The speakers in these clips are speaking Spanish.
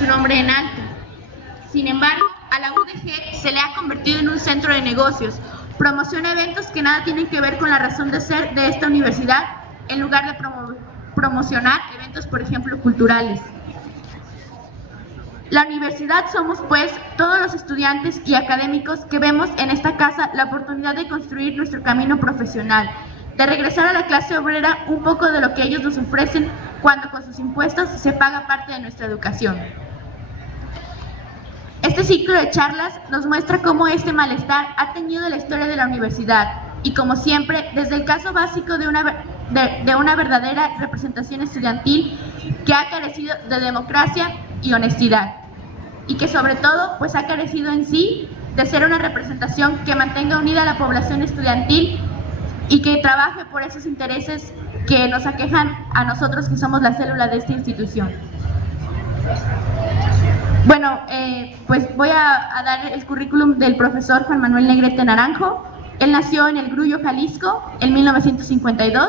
su nombre en alto. Sin embargo, a la UDG se le ha convertido en un centro de negocios. Promociona eventos que nada tienen que ver con la razón de ser de esta universidad, en lugar de promocionar eventos, por ejemplo, culturales. La universidad somos, pues, todos los estudiantes y académicos que vemos en esta casa la oportunidad de construir nuestro camino profesional, de regresar a la clase obrera un poco de lo que ellos nos ofrecen cuando con sus impuestos se paga parte de nuestra educación. Este ciclo de charlas nos muestra cómo este malestar ha teñido la historia de la universidad y, como siempre, desde el caso básico de una verdadera representación estudiantil que ha carecido de democracia y honestidad, y que sobre todo pues ha carecido en sí de ser una representación que mantenga unida a la población estudiantil y que trabaje por esos intereses que nos aquejan a nosotros, que somos la célula de esta institución. Bueno, pues voy a dar el currículum del profesor Juan Manuel Negrete Naranjo. Él nació en El Grullo, Jalisco, en 1952.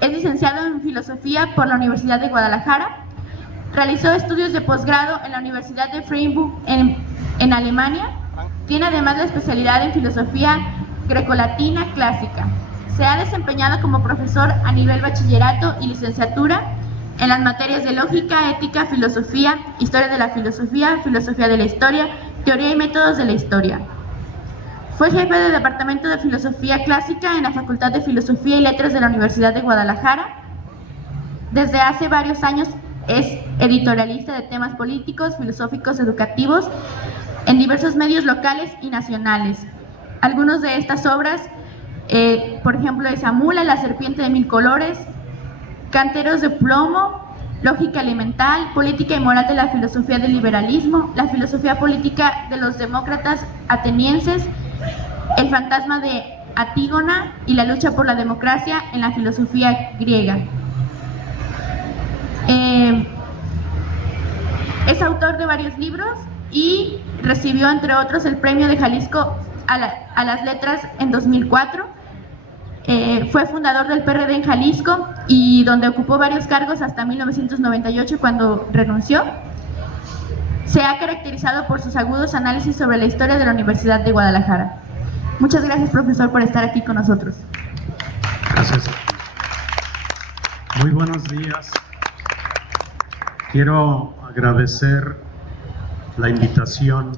Es licenciado en Filosofía por la Universidad de Guadalajara. Realizó estudios de posgrado en la Universidad de Freiburg en Alemania. Tiene además la especialidad en Filosofía Grecolatina Clásica. Se ha desempeñado como profesor a nivel bachillerato y licenciatura en las materias de Lógica, Ética, Filosofía, Historia de la Filosofía, Filosofía de la Historia, Teoría y Métodos de la Historia. Fue jefe del Departamento de Filosofía Clásica en la Facultad de Filosofía y Letras de la Universidad de Guadalajara. Desde hace varios años es editorialista de temas políticos, filosóficos, educativos en diversos medios locales y nacionales. Algunas de estas obras, por ejemplo, es Amula, La Serpiente de Mil Colores, Canteros de Plomo, Lógica Elemental, Política y Moral de la Filosofía del Liberalismo, La Filosofía Política de los Demócratas Atenienses, El Fantasma de Antígona y la Lucha por la Democracia en la Filosofía Griega. Es autor de varios libros y recibió, entre otros, el Premio de Jalisco a las Letras en 2004. Fue fundador del PRD en Jalisco y donde ocupó varios cargos hasta 1998, cuando renunció. Se ha caracterizado por sus agudos análisis sobre la historia de la Universidad de Guadalajara. Muchas gracias, profesor, por estar aquí con nosotros. Gracias. Muy buenos días. Quiero agradecer la invitación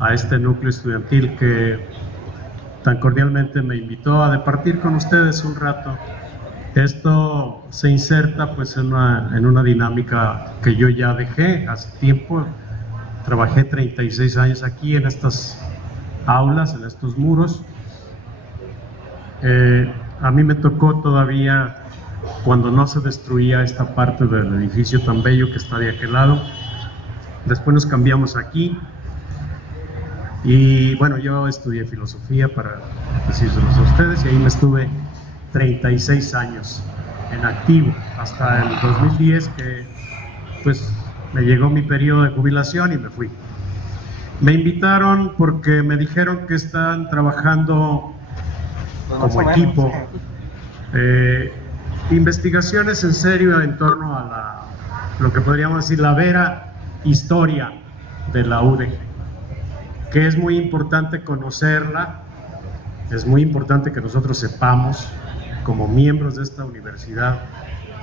a este núcleo estudiantil que tan cordialmente me invitó a departir con ustedes un rato. Esto se inserta pues en una dinámica que yo ya dejé hace tiempo. Trabajé 36 años aquí en estas aulas, en estos muros. A mí me tocó todavía cuando no se destruía esta parte del edificio tan bello que está de aquel lado. Después nos cambiamos aquí. Y bueno, yo estudié filosofía, para decírselos a ustedes, y ahí me estuve 36 años en activo, hasta el 2010, que pues me llegó mi periodo de jubilación y me fui. Me invitaron porque me dijeron que están trabajando como equipo investigaciones en serio en torno a lo que podríamos decir la vera historia de la UDG, que es muy importante conocerla, es muy importante que nosotros sepamos, como miembros de esta universidad,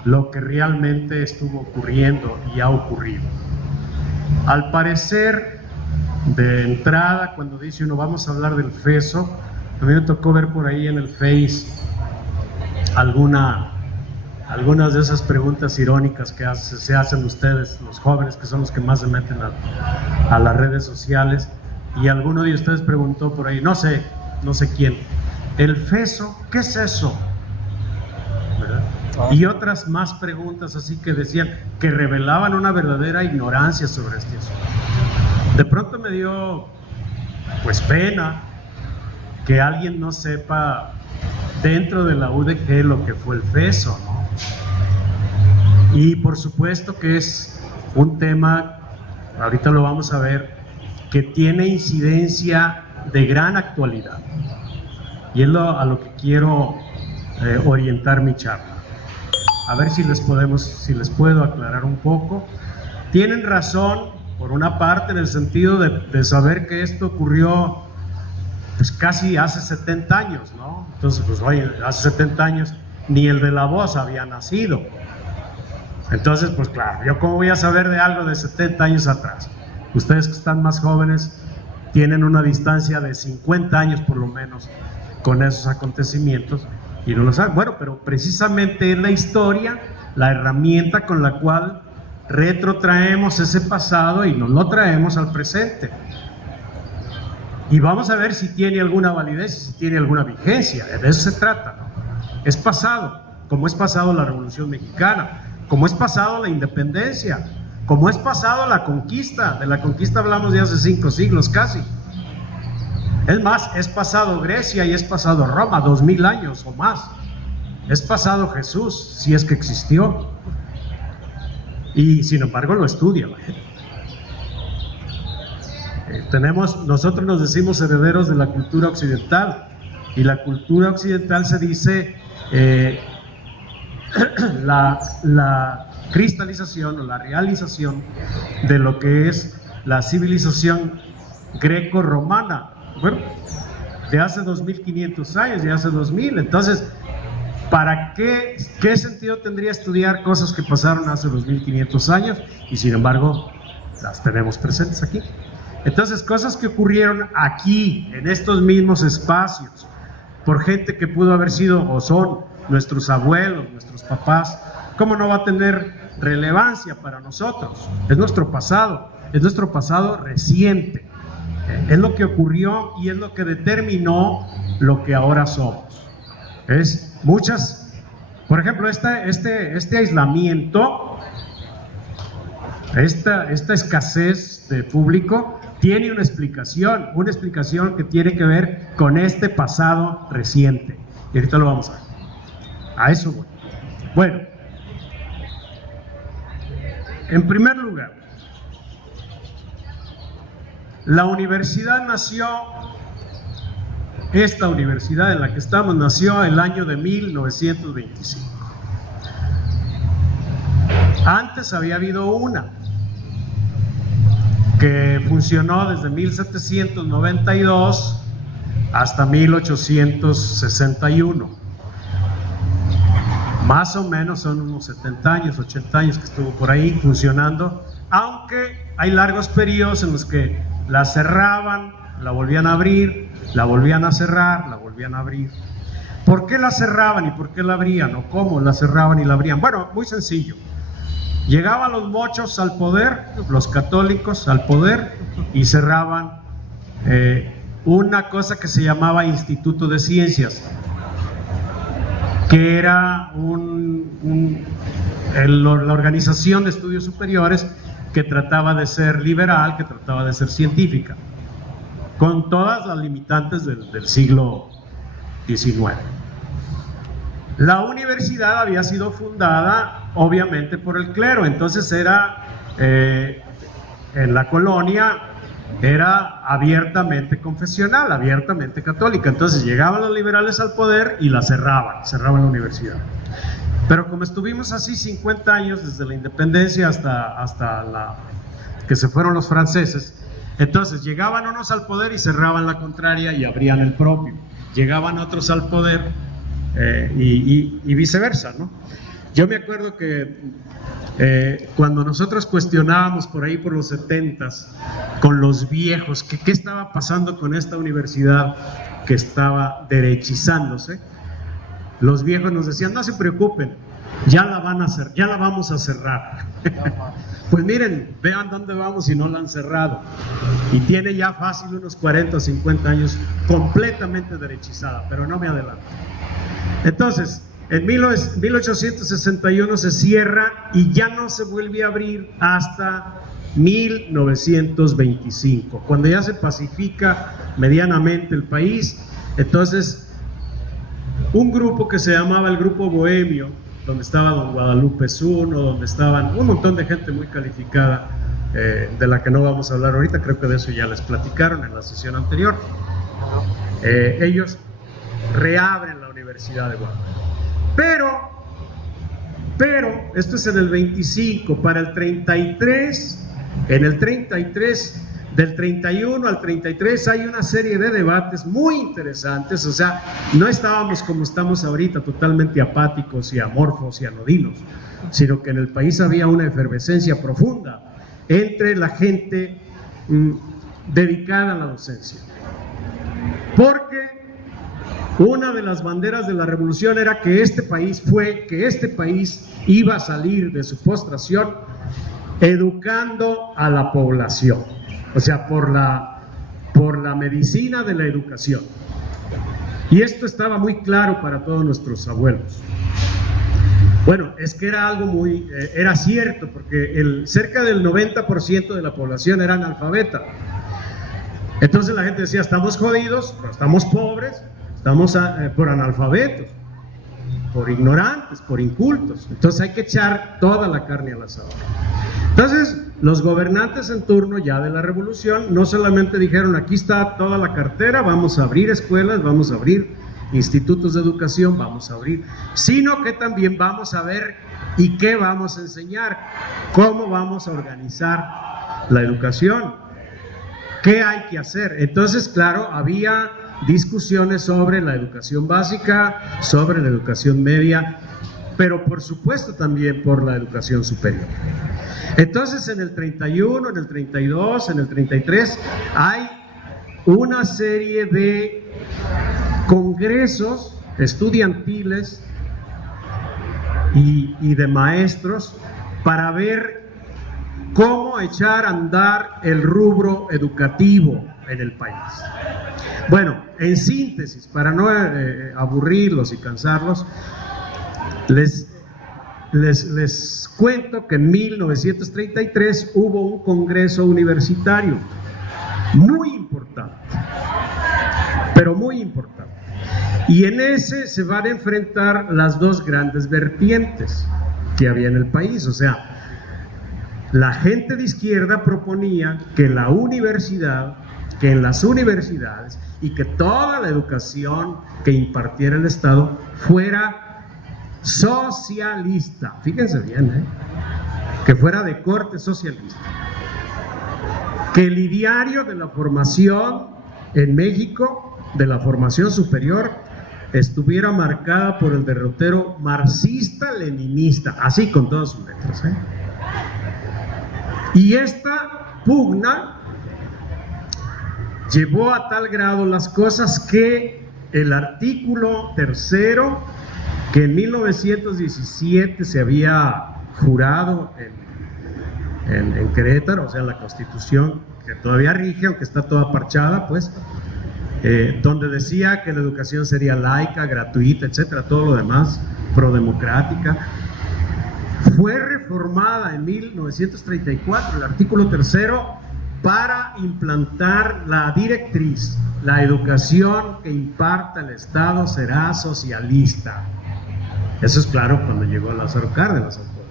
lo que realmente estuvo ocurriendo y ha ocurrido. Al parecer, de entrada, cuando dice uno vamos a hablar del FESO, a mí me tocó ver por ahí en el Face algunas de esas preguntas irónicas que se hacen ustedes, los jóvenes, que son los que más se meten a las redes sociales. Y alguno de ustedes preguntó por ahí, no sé quién, ¿el FESO? ¿Qué es eso? ¿Verdad? Y otras más preguntas así que decían, que revelaban una verdadera ignorancia sobre este asunto. De pronto me dio pues pena que alguien no sepa dentro de la UDG lo que fue el FESO, ¿no? Y por supuesto que es un tema, ahorita lo vamos a ver, que tiene incidencia de gran actualidad, y es a lo que quiero orientar mi charla. A ver si les puedo aclarar un poco. tienen razón por una parte en el sentido de saber que esto ocurrió pues casi hace 70 años, ¿no? Entonces, pues oye, hace 70 años ni el de la voz había nacido. Entonces, pues claro, ¿yo cómo voy a saber de algo de 70 años atrás? Ustedes que están más jóvenes tienen una distancia de 50 años por lo menos con esos acontecimientos y no lo saben. Bueno, pero precisamente es la historia la herramienta con la cual retrotraemos ese pasado y nos lo traemos al presente. Y vamos a ver si tiene alguna validez, si tiene alguna vigencia. De eso se trata, ¿no? Es pasado, como es pasado la Revolución Mexicana, como es pasado la independencia, como es pasado la conquista. De la conquista hablamos de hace 5 siglos casi. Es más, es pasado Grecia y es pasado Roma, 2000 años o más. Es pasado Jesús, si es que existió. Y sin embargo lo estudia la gente. Nosotros nos decimos herederos de la cultura occidental, y la cultura occidental se dice la cristalización o la realización de lo que es la civilización greco-romana, bueno, de hace 2500 años, de hace 2000. Entonces, ¿para qué sentido tendría estudiar cosas que pasaron hace 2500 años y sin embargo las tenemos presentes aquí? Entonces, cosas que ocurrieron aquí, en estos mismos espacios, por gente que pudo haber sido o son nuestros abuelos, nuestros papás, ¿cómo no va a tener relevancia para nosotros? Es nuestro pasado reciente, es lo que ocurrió y es lo que determinó lo que ahora somos. Es muchas, por ejemplo, este aislamiento, esta escasez de público tiene una explicación que tiene que ver con este pasado reciente. Y ahorita lo vamos a ver. A eso voy. Bueno, en primer lugar, la universidad nació, esta universidad en la que estamos, nació el año de 1925. Antes había habido una que funcionó desde 1792 hasta 1861. Más o menos son unos 70 años, 80 años que estuvo por ahí funcionando, aunque hay largos periodos en los que la cerraban, la volvían a abrir, la volvían a cerrar, la volvían a abrir. ¿Por qué la cerraban y por qué la abrían? ¿O cómo la cerraban y la abrían? Bueno, muy sencillo. Llegaban los mochos al poder, los católicos al poder, y cerraban una cosa que se llamaba Instituto de Ciencias, que era la organización de estudios superiores que trataba de ser liberal, que trataba de ser científica, con todas las limitantes del siglo XIX. La universidad había sido fundada obviamente por el clero, entonces era en la colonia era abiertamente confesional, abiertamente católica. Entonces llegaban los liberales al poder y la cerraban la universidad. Pero como estuvimos así 50 años desde la independencia hasta que se fueron los franceses, entonces llegaban unos al poder y cerraban la contraria y abrían el propio. Llegaban otros al poder y viceversa, ¿no? Yo me acuerdo que cuando nosotros cuestionábamos por ahí por los 70s con los viejos que qué estaba pasando con esta universidad que estaba derechizándose, los viejos nos decían: no se preocupen, ya la vamos a cerrar. Pues miren, vean dónde vamos y no la han cerrado, y tiene ya fácil unos 40 o 50 años completamente derechizada, pero no me adelanto. Entonces, en 1861 se cierra y ya no se vuelve a abrir hasta 1925, cuando ya se pacifica medianamente el país. Entonces, un grupo que se llamaba el Grupo Bohemio, donde estaba don Guadalupe Zuno, donde estaban un montón de gente muy calificada, de la que no vamos a hablar ahorita, creo que de eso ya les platicaron en la sesión anterior. Ellos reabren la Universidad de Guadalupe. Pero Pero esto es en el 25, para el 33, en el 33, del 31 al 33 hay una serie de debates muy interesantes, o sea, no estábamos como estamos ahorita, totalmente apáticos y amorfos y anodinos, sino que en el país había una efervescencia profunda entre la gente dedicada a la docencia. Porque una de las banderas de la revolución era que este país iba a salir de su postración educando a la población, o sea, por la medicina de la educación. Y esto estaba muy claro para todos nuestros abuelos. Bueno, es que era algo era cierto, porque cerca del 90% de la población era analfabeta. Entonces la gente decía, estamos jodidos, pero estamos pobres, estamos por analfabetos, por ignorantes, por incultos. Entonces hay que echar toda la carne al asador. Entonces los gobernantes en turno ya de la revolución no solamente dijeron, aquí está toda la cartera, vamos a abrir escuelas, vamos a abrir institutos de educación, vamos a abrir, sino que también vamos a ver y qué vamos a enseñar, cómo vamos a organizar la educación, qué hay que hacer. Entonces, claro, había discusiones sobre la educación básica, sobre la educación media, pero por supuesto también por la educación superior. Entonces, en el 31, en el 32, en el 33, hay una serie de congresos estudiantiles y de maestros para ver cómo echar a andar el rubro educativo en el país. Bueno, en síntesis, para no aburrirlos y cansarlos, les cuento que en 1933 hubo un congreso universitario muy importante, pero muy importante. Y en ese se van a enfrentar las dos grandes vertientes que había en el país. O sea, la gente de izquierda proponía que en las universidades y que toda la educación que impartiera el Estado fuera socialista. Fíjense bien, que fuera de corte socialista. Que el ideario de la formación en México, de la formación superior, estuviera marcada por el derrotero marxista-leninista, así con todas sus letras. Y esta pugna llevó a tal grado las cosas que el artículo 3º, que en 1917 se había jurado en Querétaro, o sea, la Constitución que todavía rige, aunque está toda parchada, pues, donde decía que la educación sería laica, gratuita, etcétera, todo lo demás, prodemocrática, fue reformada en 1934, el artículo 3º, para implantar la directriz: la educación que imparta el Estado será socialista. Eso es claro cuando llegó Lázaro Cárdenas al poder.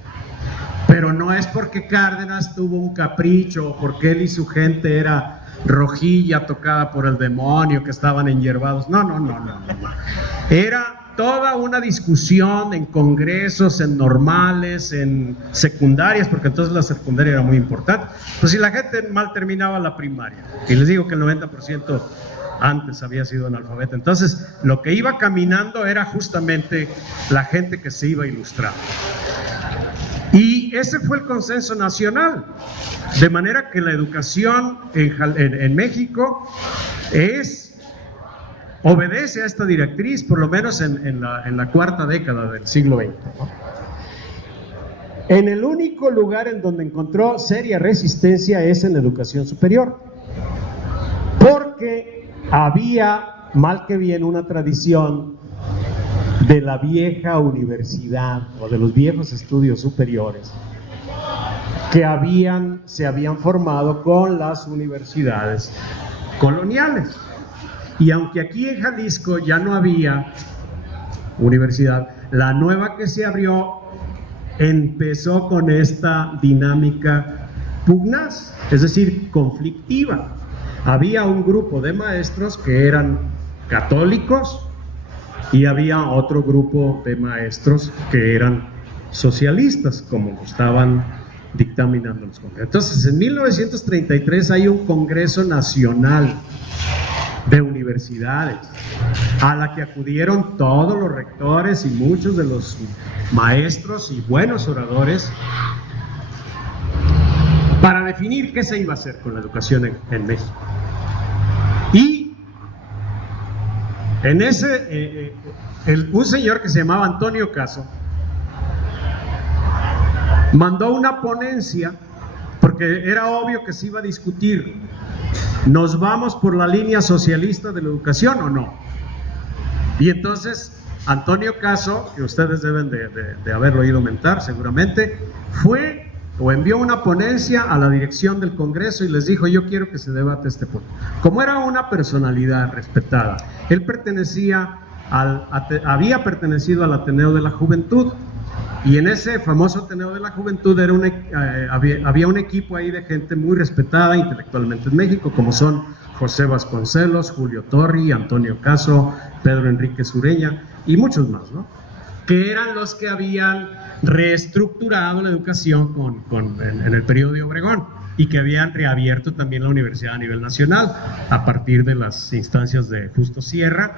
Pero no es porque Cárdenas tuvo un capricho, o porque él y su gente era rojilla tocada por el demonio, que estaban enyervados. No. Era toda una discusión en congresos, en normales, en secundarias, porque entonces la secundaria era muy importante. Pues si la gente mal terminaba la primaria, y les digo que el 90% antes había sido analfabeta, entonces lo que iba caminando era justamente la gente que se iba ilustrando. Y ese fue el consenso nacional, de manera que la educación en México obedece a esta directriz, por lo menos en la cuarta década del siglo XX. En el único lugar en donde encontró seria resistencia es en la educación superior, porque había, mal que bien, una tradición de la vieja universidad o de los viejos estudios superiores que se habían formado con las universidades coloniales. Y aunque aquí en Jalisco ya no había universidad, la nueva que se abrió empezó con esta dinámica pugnaz, es decir, conflictiva. Había un grupo de maestros que eran católicos y había otro grupo de maestros que eran socialistas, como estaban dictaminando los congresos. Entonces, en 1933 hay un Congreso Nacional de Universidades, a la que acudieron todos los rectores y muchos de los maestros y buenos oradores, para definir qué se iba a hacer con la educación en México. Y en ese, un señor que se llamaba Antonio Caso mandó una ponencia, porque era obvio que se iba a discutir: ¿nos vamos por la línea socialista de la educación o no? Y entonces Antonio Caso, que ustedes deben de haberlo oído mentar seguramente, fue o envió una ponencia a la dirección del Congreso y les dijo: yo quiero que se debate este punto. Como era una personalidad respetada, él había pertenecido al Ateneo de la Juventud, y en ese famoso Ateneo de la Juventud había un equipo ahí de gente muy respetada intelectualmente en México, como son José Vasconcelos, Julio Torri, Antonio Caso, Pedro Enrique Sureña y muchos más, ¿no? Que eran los que habían reestructurado la educación en el periodo de Obregón, y que habían reabierto también la universidad a nivel nacional a partir de las instancias de Justo Sierra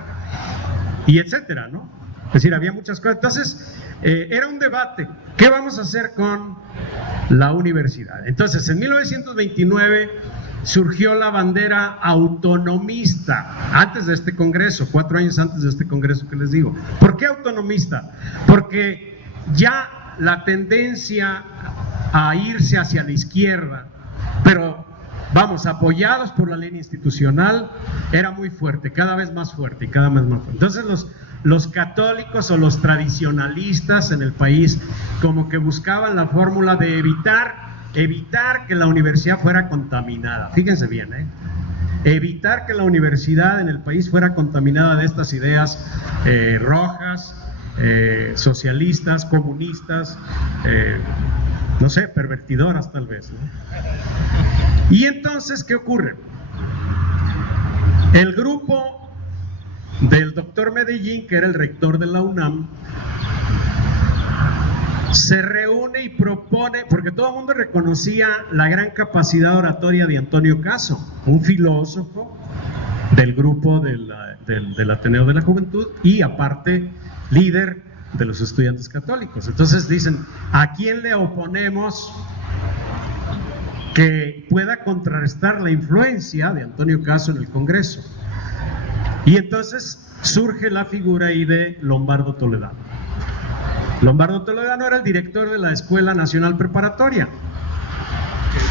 y etcétera, ¿no? Es decir, había muchas cosas. Entonces, era un debate: ¿qué vamos a hacer con la universidad? Entonces, en 1929 surgió la bandera autonomista, antes de este congreso, 4 años antes de este congreso que les digo. ¿Por qué autonomista? Porque ya la tendencia a irse hacia la izquierda, pero vamos, apoyados por la línea institucional, era muy fuerte, cada vez más fuerte y cada vez más fuerte. Entonces los católicos o los tradicionalistas en el país como que buscaban la fórmula de evitar que la universidad fuera contaminada. Fíjense bien, evitar que la universidad en el país fuera contaminada de estas ideas rojas, socialistas, comunistas, no sé, pervertidoras tal vez, ¿no? Y entonces, ¿qué ocurre? El grupo del doctor Medellín, que era el rector de la UNAM, se reúne y propone, porque todo el mundo reconocía la gran capacidad oratoria de Antonio Caso, un filósofo del grupo del Ateneo de la Juventud y aparte líder de los estudiantes católicos. Entonces dicen: ¿a quién le oponemos que pueda contrarrestar la influencia de Antonio Caso en el Congreso? Y entonces surge la figura ahí de Lombardo Toledano. Lombardo Toledano era el director de la Escuela Nacional Preparatoria,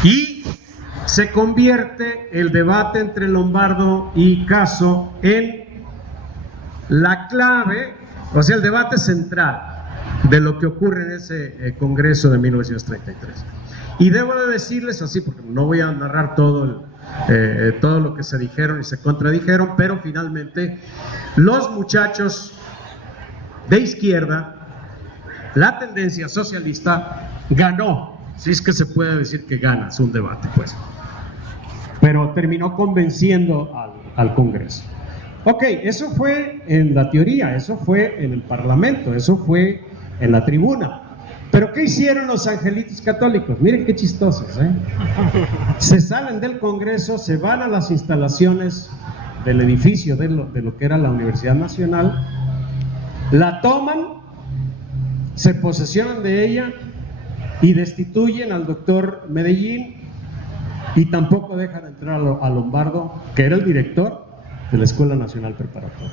y se convierte el debate entre Lombardo y Caso en la clave, o sea, el debate central de lo que ocurre en ese Congreso de 1933. Y debo de decirles así, porque no voy a narrar todo lo que se dijeron y se contradijeron, pero finalmente los muchachos de izquierda, la tendencia socialista, ganó, si es que se puede decir que gana, es un debate pues, pero terminó convenciendo al Congreso. Ok, eso fue en la teoría, eso fue en el Parlamento, eso fue en la tribuna. Pero ¿qué hicieron los angelitos católicos? Miren qué chistosos, Se salen del Congreso, se van a las instalaciones del edificio de lo que era la Universidad Nacional, la toman, se posesionan de ella y destituyen al doctor Medellín, y tampoco dejan entrar a Lombardo, que era el director de la Escuela Nacional Preparatoria.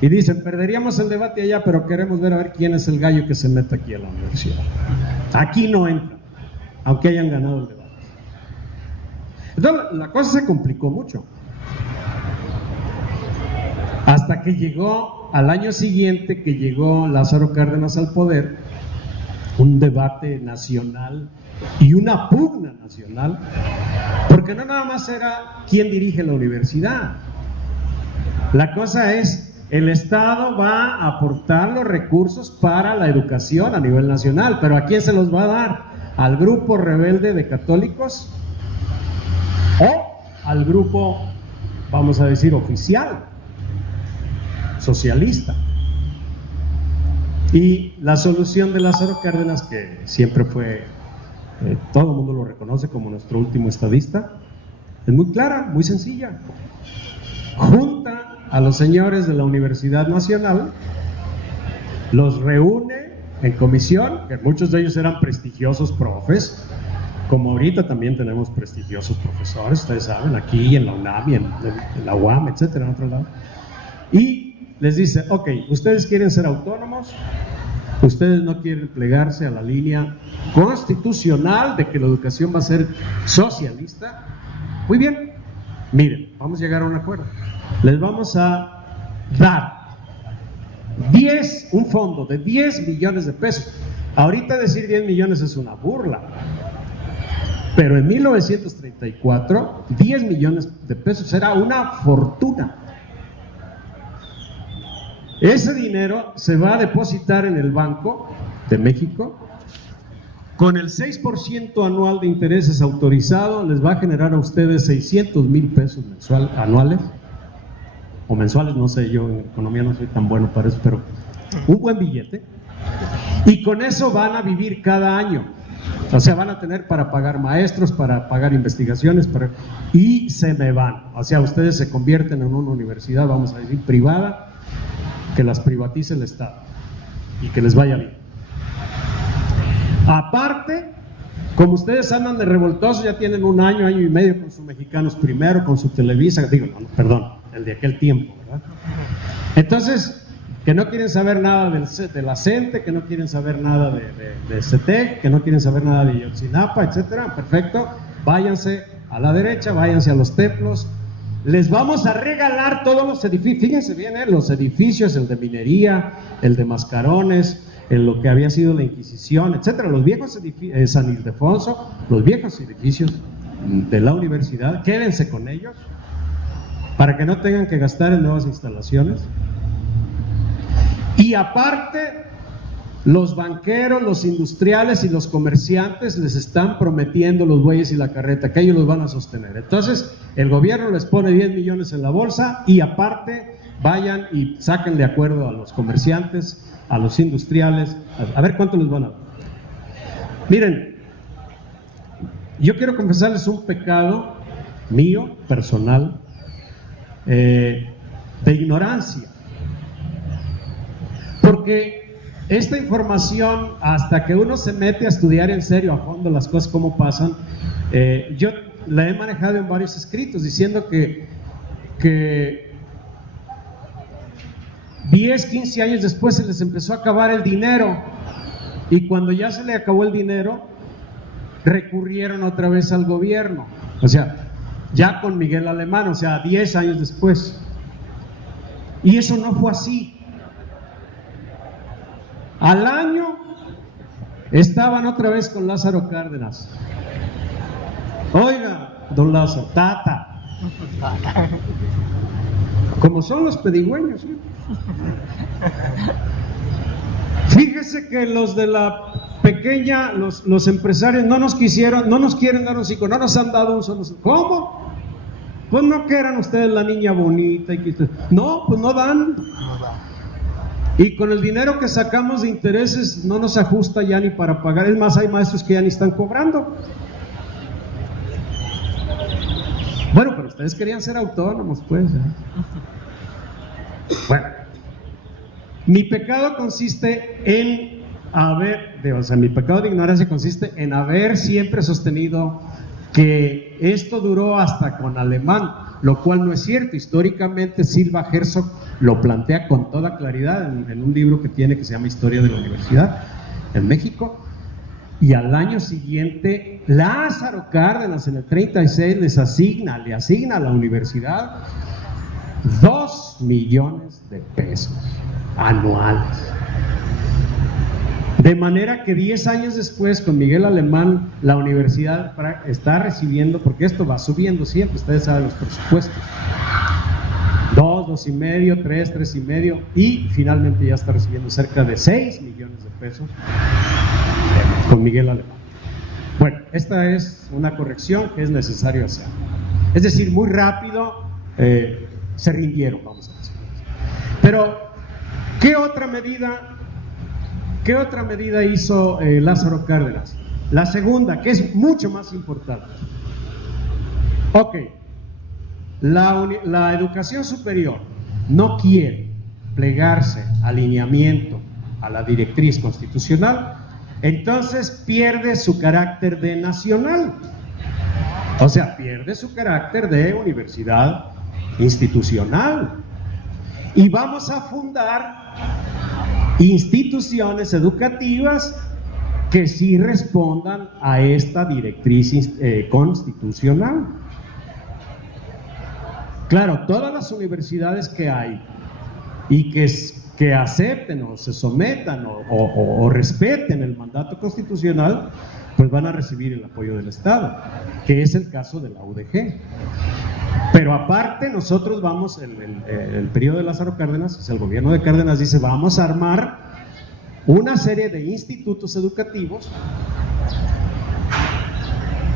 Y dicen: perderíamos el debate allá, pero queremos ver a ver quién es el gallo que se mete aquí a la universidad. Aquí no entra, aunque hayan ganado el debate. Entonces la cosa se complicó mucho, hasta que llegó al año siguiente, que llegó Lázaro Cárdenas al poder, un debate nacional y una pugna nacional, porque no nada más era quién dirige la universidad. La cosa es: el Estado va a aportar los recursos para la educación a nivel nacional, pero ¿a quién se los va a dar? ¿Al grupo rebelde de católicos o al grupo, vamos a decir, oficial, socialista? Y la solución de Lázaro Cárdenas, que siempre fue, todo el mundo lo reconoce como nuestro último estadista, es muy clara, muy sencilla. Junta a los señores de la Universidad Nacional, los reúne en comisión, que muchos de ellos eran prestigiosos profes, como ahorita también tenemos prestigiosos profesores, ustedes saben, aquí en la UNAM y en la UAM, etcétera, en otro lado. Y les dice, ok, ustedes quieren ser autónomos, ustedes no quieren plegarse a la línea constitucional de que la educación va a ser socialista. Muy bien, miren, vamos a llegar a un acuerdo. Les vamos a dar un fondo de 10 millones de pesos. Ahorita decir 10 millones es una burla, pero en 1934 10 millones de pesos era una fortuna. Ese dinero se va a depositar en el Banco de México con el 6% anual de intereses autorizado. Les va a generar a ustedes 600,000 pesos anuales o mensuales, no sé, yo en economía no soy tan bueno para eso, pero un buen billete, y con eso van a vivir cada año. O sea, van a tener para pagar maestros, para pagar investigaciones, y se me van. O sea, ustedes se convierten en una universidad, vamos a decir, privada, que las privatice el Estado y que les vaya bien. Aparte, como ustedes andan de revoltosos, ya tienen un año y medio con sus Mexicanos Primero, con su Televisa, digo, no, perdón, el de aquel tiempo, ¿verdad? Entonces, que no quieren saber nada de la CENTE, que no quieren saber nada de CETEC, que no quieren saber nada de Yotzinapa, etcétera. Perfecto, váyanse a la derecha, váyanse a los templos. Les vamos a regalar todos los edificios, fíjense bien, los edificios, el de minería, el de Mascarones, en lo que había sido la Inquisición, etcétera, los viejos edificios, San Ildefonso, los viejos edificios de la universidad, quédense con ellos, para que no tengan que gastar en nuevas instalaciones. Y aparte, los banqueros, los industriales y los comerciantes les están prometiendo los bueyes y la carreta, que ellos los van a sostener. Entonces, el gobierno les pone 10 millones en la bolsa y aparte, vayan y saquen de acuerdo a los comerciantes, a los industriales, a ver cuánto les van a dar. Miren, yo quiero confesarles un pecado mío, personal, de ignorancia, porque esta información, hasta que uno se mete a estudiar en serio a fondo las cosas como pasan, yo la he manejado en varios escritos diciendo que 10, 15 años después se les empezó a acabar el dinero, y cuando ya se le acabó el dinero recurrieron otra vez al gobierno, o sea, ya con Miguel Alemán, o sea, 10 años después. Y eso no fue así. Al año estaban otra vez con Lázaro Cárdenas. Oiga, don Lázaro, tata, como son los pedigüeños, ¿sí? Fíjese que los de la pequeña, los empresarios no nos quieren dar un psico, no nos han dado un solo. ¿Cómo? Pues no que eran ustedes la niña bonita y que no, pues no dan. Y con el dinero que sacamos de intereses no nos ajusta ya ni para pagar. Es más, hay maestros que ya ni están cobrando. Bueno, pero ustedes querían ser autónomos, pues. Bueno, mi pecado consiste en mi pecado de ignorancia consiste en haber siempre sostenido que esto duró hasta con Alemán, lo cual no es cierto. Históricamente Silva Herzog lo plantea con toda claridad en un libro que tiene, que se llama Historia de la Universidad en México, y al año siguiente Lázaro Cárdenas en el 36 le asigna a la universidad 2 millones de pesos anuales. De manera que 10 años después, con Miguel Alemán, la universidad está recibiendo, porque esto va subiendo siempre, ustedes saben los presupuestos, 2, 2,5, 3, 3,5, y finalmente ya está recibiendo cerca de 6 millones de pesos con Miguel Alemán. Bueno, esta es una corrección que es necesario hacer. Es decir, muy rápido se rindieron, vamos a decir. Pero, ¿qué otra medida ¿Qué otra medida hizo Lázaro Cárdenas? La segunda, que es mucho más importante. Ok, la educación superior no quiere plegarse al lineamiento, a la directriz constitucional, entonces pierde su carácter de nacional. O sea, pierde su carácter de universidad institucional. Y vamos a fundar instituciones educativas que sí respondan a esta directriz constitucional. Claro, todas las universidades que hay y que acepten o se sometan o respeten el mandato constitucional, pues van a recibir el apoyo del Estado, que es el caso de la UDG. Pero aparte nosotros vamos, el periodo de Lázaro Cárdenas, o sea, el gobierno de Cárdenas dice, vamos a armar una serie de institutos educativos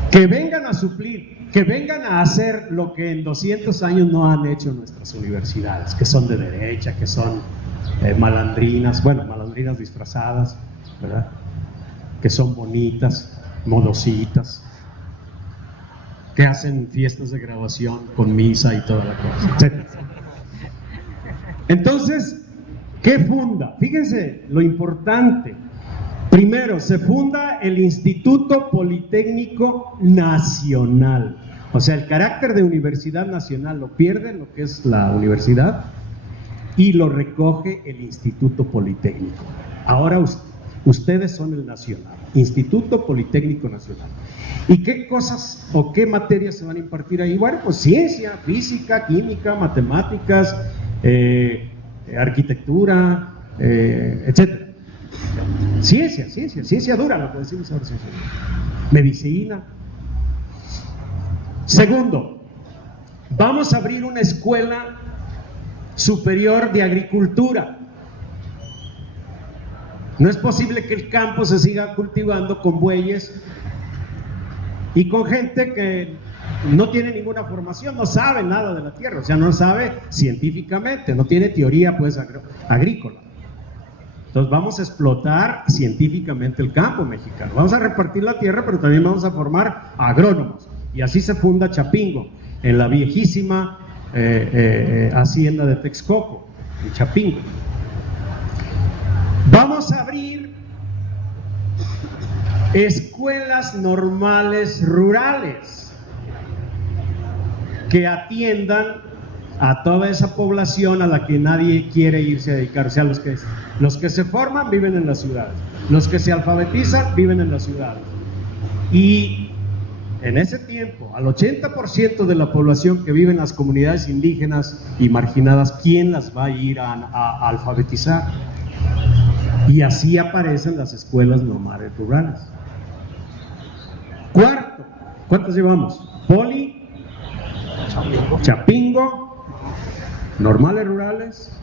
que vengan a suplir, que vengan a hacer lo que en 200 años no han hecho nuestras universidades, que son de derecha, que son malandrinas, bueno, malandrinas disfrazadas, ¿verdad? Que son bonitas, modositas, que hacen fiestas de graduación con misa y toda la cosa, etc. Entonces, ¿qué funda? Fíjense lo importante. Primero, se funda el Instituto Politécnico Nacional. O sea, el carácter de universidad nacional lo pierde lo que es la universidad y lo recoge el Instituto Politécnico. Ahora ustedes son el nacional, Instituto Politécnico Nacional. ¿Y qué cosas o qué materias se van a impartir ahí? Bueno, pues ciencia, física, química, matemáticas, arquitectura, etcétera. Ciencia dura, lo que decimos ahora, ciencia. Medicina. Segundo, vamos a abrir una escuela superior de agricultura. No es posible que el campo se siga cultivando con bueyes y con gente que no tiene ninguna formación, no sabe nada de la tierra, o sea, no sabe científicamente, no tiene teoría pues agrícola. Entonces vamos a explotar científicamente el campo mexicano, vamos a repartir la tierra, pero también vamos a formar agrónomos, y así se funda Chapingo, en la viejísima hacienda de Texcoco, en Chapingo. Vamos a abrir escuelas normales rurales que atiendan a toda esa población a la que nadie quiere irse a dedicar. O sea, los que se forman viven en las ciudades, los que se alfabetizan viven en las ciudades. Y en ese tiempo, al 80% de la población que vive en las comunidades indígenas y marginadas, ¿quién las va a ir a alfabetizar? Y así aparecen las escuelas normales rurales. Cuarto, ¿cuántas llevamos? Poli, Chapingo, normales rurales.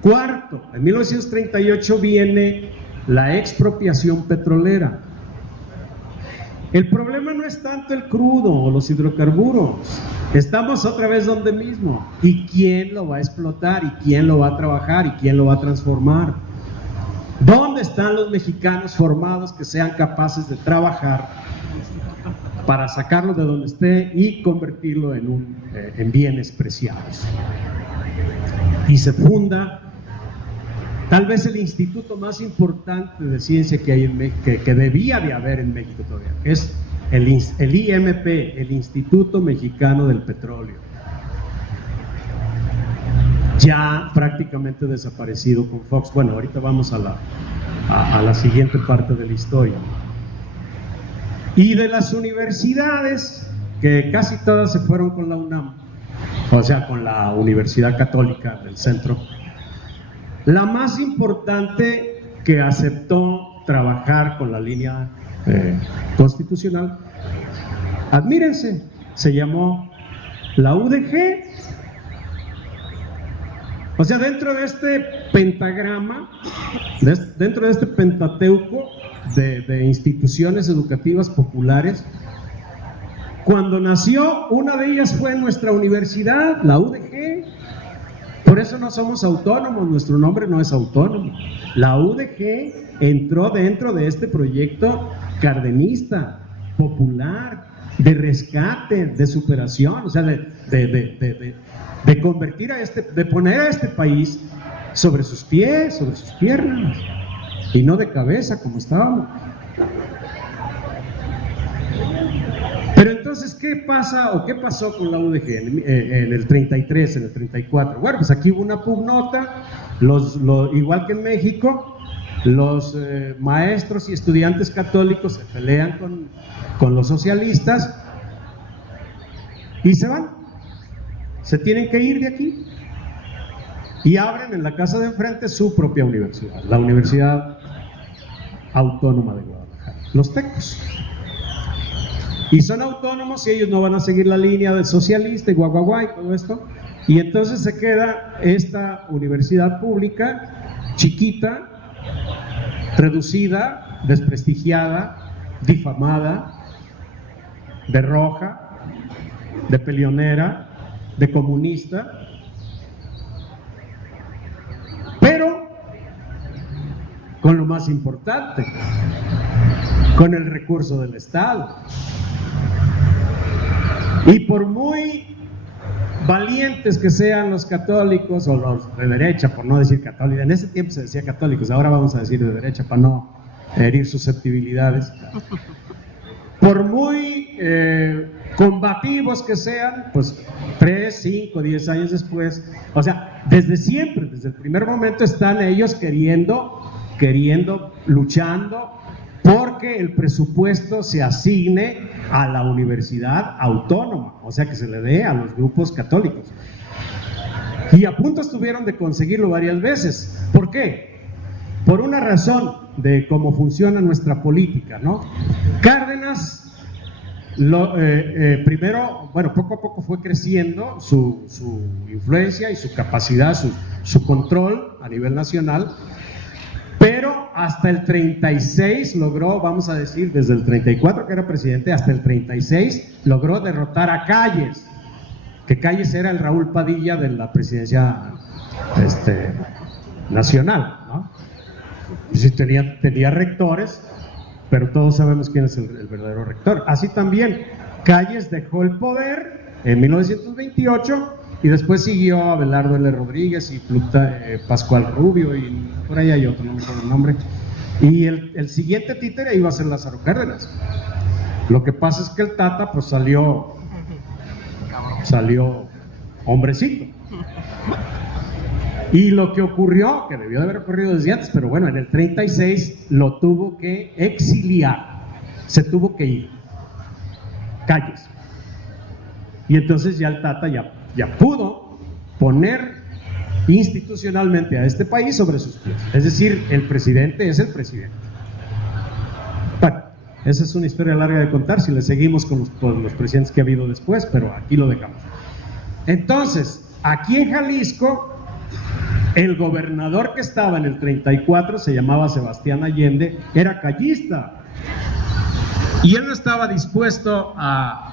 Cuarto, en 1938 viene la expropiación petrolera. El problema no es tanto el crudo o los hidrocarburos, estamos otra vez donde mismo. ¿Y quién lo va a explotar? ¿Y quién lo va a trabajar? ¿Y quién lo va a transformar? ¿Dónde están los mexicanos formados que sean capaces de trabajar para sacarlo de donde esté y convertirlo en bienes preciados? Y se funda tal vez el instituto más importante de ciencia que hay en México, que debía de haber en México todavía, que es el IMP, el Instituto Mexicano del Petróleo. Ya prácticamente desaparecido con Fox. Bueno, ahorita vamos a la siguiente parte de la historia. Y de las universidades, que casi todas se fueron con la UNAM, o sea, con la Universidad Católica del Centro, la más importante que aceptó trabajar con la línea constitucional, admírense, se llamó la UDG. O sea, dentro de este pentagrama, dentro de este pentateuco de instituciones educativas populares, cuando nació, una de ellas fue nuestra universidad, la UDG. Por eso no somos autónomos, nuestro nombre no es autónomo. La UDG entró dentro de este proyecto cardenista, popular, de rescate, de superación, o sea, de convertir de poner a este país sobre sus pies, sobre sus piernas, y no de cabeza como estábamos. Pero entonces, ¿qué pasa o qué pasó con la UDG en el 33, en el 34? Bueno, pues aquí hubo una pugnota, igual que en México, los maestros y estudiantes católicos se pelean con los socialistas y se van, se tienen que ir de aquí y abren en la casa de enfrente su propia universidad, la Universidad Autónoma de Guadalajara, los tecos. Y son autónomos y ellos no van a seguir la línea del socialista y guaguaguá y todo esto. Y entonces se queda esta universidad pública, chiquita, reducida, desprestigiada, difamada, de roja, de peleonera, de comunista, pero con lo más importante, con el recurso del Estado. Y por muy valientes que sean los católicos, o los de derecha, por no decir católicos, en ese tiempo se decía católicos, ahora vamos a decir de derecha para no herir susceptibilidades, por muy combativos que sean, pues 3, 5, 10 años después, o sea, desde siempre, desde el primer momento están ellos queriendo, luchando porque el presupuesto se asigne a la universidad autónoma, o sea, que se le dé a los grupos católicos. Y a punto estuvieron de conseguirlo varias veces. ¿Por qué? Por una razón de cómo funciona nuestra política, ¿no? Cárdenas, primero, bueno, poco a poco fue creciendo su influencia y su capacidad, su control a nivel nacional, pero hasta el 36 logró, vamos a decir, desde el 34 que era presidente hasta el 36, logró derrotar a Calles, que Calles era el Raúl Padilla de la presidencia nacional, ¿no? Y sí, tenía rectores, pero todos sabemos quién es el verdadero rector. Así también, Calles dejó el poder en 1928 y después siguió Abelardo L. Rodríguez y Pascual Rubio y por ahí hay otro, no me acuerdo el nombre. Y el siguiente títere iba a ser Lázaro Cárdenas. Lo que pasa es que el Tata pues salió hombrecito. Y lo que ocurrió, que debió de haber ocurrido desde antes, pero bueno, en el 36 lo tuvo que exiliar, se tuvo que ir, Calles. Y entonces ya el Tata ya pudo poner institucionalmente a este país sobre sus pies. Es decir, el presidente es el presidente. Bueno, esa es una historia larga de contar si le seguimos con los presidentes que ha habido después, pero aquí lo dejamos. Entonces, aquí en Jalisco, el gobernador que estaba en el 34 se llamaba Sebastián Allende, era callista. Y él no estaba dispuesto a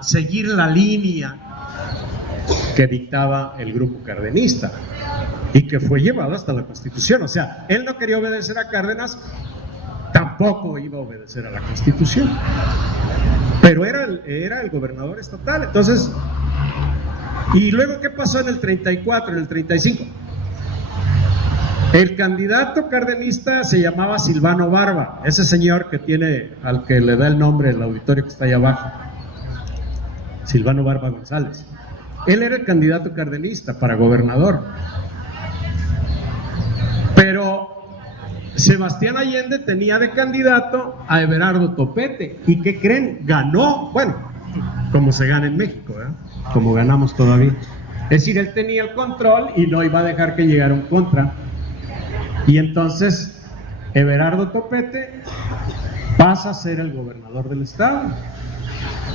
seguir la línea que dictaba el grupo cardenista y que fue llevado hasta la Constitución. O sea, él no quería obedecer a Cárdenas, tampoco iba a obedecer a la Constitución, pero era el gobernador estatal. Entonces, ¿y luego qué pasó en el 34, en el 35? El candidato cardenista se llamaba Silvano Barba, ese señor al que le da el nombre el auditorio que está ahí abajo, Silvano Barba González. Él era el candidato cardenista para gobernador. Pero Sebastián Allende tenía de candidato a Everardo Topete. ¿Y qué creen? Ganó, bueno, como se gana en México, ¿eh? Como ganamos todavía. Es decir, él tenía el control y no iba a dejar que llegara un contra. Y entonces Everardo Topete pasa a ser el gobernador del estado.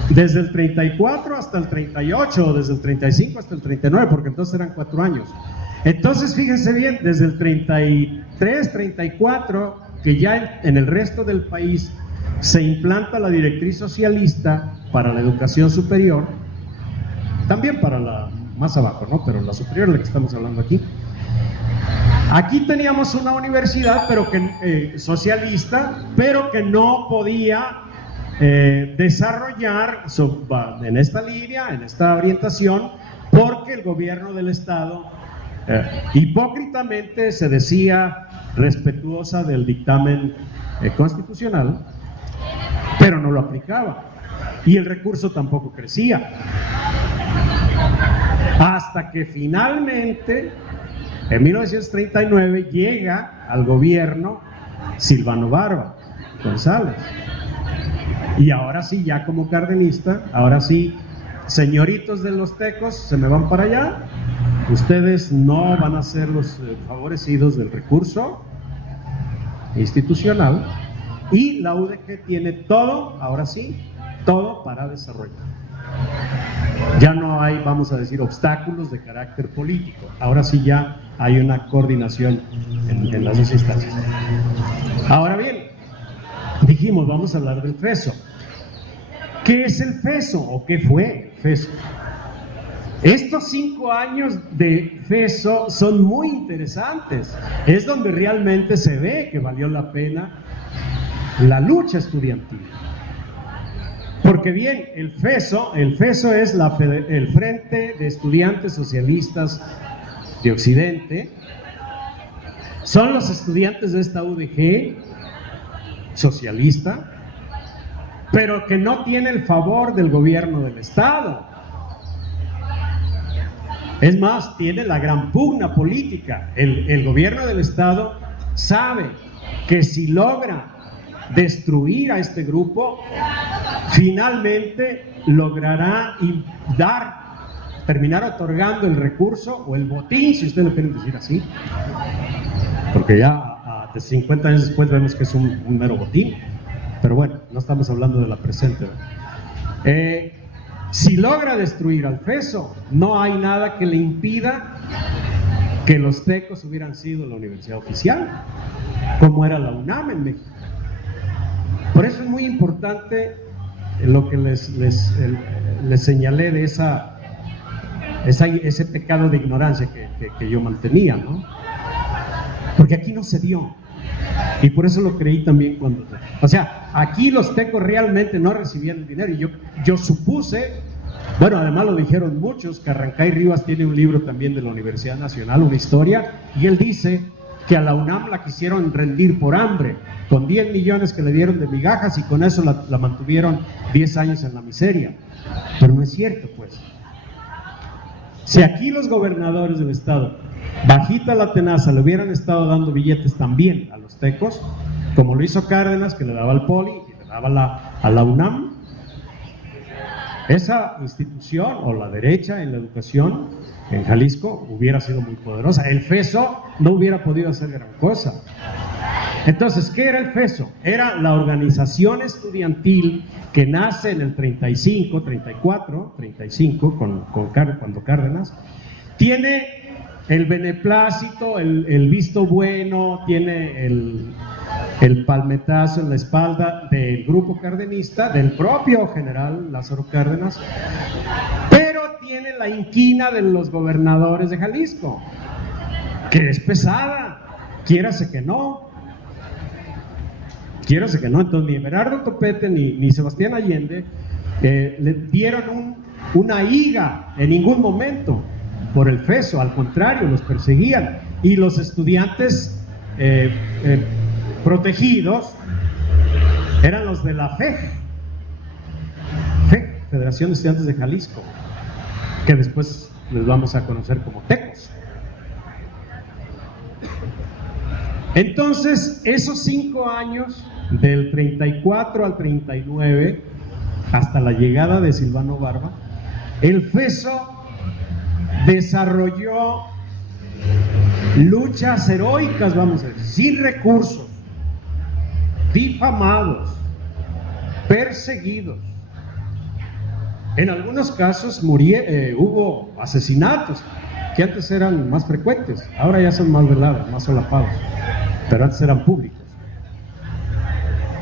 Desde el 34 hasta el 38, o desde el 35 hasta el 39, porque entonces eran 4 años. Entonces, fíjense bien, desde el 33, 34, que ya en el resto del país se implanta la directriz socialista para la educación superior, también para la más abajo, ¿no? Pero la superior es la que estamos hablando aquí. Aquí teníamos una universidad, pero que socialista, pero que no podía desarrollar en esta línea, en esta orientación, porque el gobierno del Estado hipócritamente se decía respetuosa del dictamen constitucional, pero no lo aplicaba, y el recurso tampoco crecía, hasta que finalmente en 1939 llega al gobierno Silvano Barba González, y ahora sí, ya como cardenista, ahora sí, señoritos de los tecos, se me van para allá, ustedes no van a ser los favorecidos del recurso institucional, y la UDG tiene todo, ahora sí, todo para desarrollar. Ya no hay, vamos a decir, obstáculos de carácter político, ahora sí ya hay una coordinación en las dos instancias. Ahora bien, dijimos, vamos a hablar del FESO. ¿Qué es el FESO o qué fue el FESO? Estos 5 años de FESO son muy interesantes, es donde realmente se ve que valió la pena la lucha estudiantil. Porque bien, el FESO es el Frente de Estudiantes Socialistas de Occidente, son los estudiantes de esta UDG socialista, pero que no tiene el favor del gobierno del Estado. Es más, tiene la gran pugna política. El gobierno del Estado sabe que si logra destruir a este grupo, finalmente logrará terminar otorgando el recurso o el botín, si ustedes lo quieren decir así, porque ya de 50 años después vemos que es un mero botín, pero bueno, no estamos hablando de la presente. Si logra destruir al FESO, no hay nada que le impida que los tecos hubieran sido la universidad oficial, como era la UNAM en México. Por eso es muy importante lo que les señalé de ese pecado de ignorancia que yo mantenía, ¿no? Porque aquí no se dio, y por eso lo creí también cuando... O sea, aquí los tecos realmente no recibían el dinero, y yo supuse, bueno, además lo dijeron muchos, que Arrancay Rivas tiene un libro también de la Universidad Nacional, una historia, y él dice que a la UNAM la quisieron rendir por hambre, con 10 millones que le dieron de migajas, y con eso la mantuvieron 10 años en la miseria. Pero no es cierto, pues. Si aquí los gobernadores del estado, bajita la tenaza, le hubieran estado dando billetes también a los tecos, como lo hizo Cárdenas, que le daba al Poli y le daba a la UNAM, esa institución, o la derecha en la educación en Jalisco, hubiera sido muy poderosa. El FESO no hubiera podido hacer gran cosa. Entonces, ¿qué era el FESO? Era la organización estudiantil que nace en el 35, 34, 35, cuando Cárdenas, tiene el beneplácito, el visto bueno, tiene el palmetazo en la espalda del grupo cardenista, del propio general Lázaro Cárdenas, pero tiene la inquina de los gobernadores de Jalisco, que es pesada, quiérase que no. Entonces ni Everardo Topete ni Sebastián Allende le dieron una higa en ningún momento por el FESO, al contrario, los perseguían, y los estudiantes protegidos eran los de la FEJ, Federación de Estudiantes de Jalisco, que después les vamos a conocer como tecos. Entonces, esos 5 años, del 34 al 39, hasta la llegada de Silvano Barba, el FESO desarrolló luchas heroicas, vamos a decir, sin recursos, difamados, perseguidos. En algunos casos hubo asesinatos, que antes eran más frecuentes, ahora ya son más velados, más solapados, pero antes eran públicos.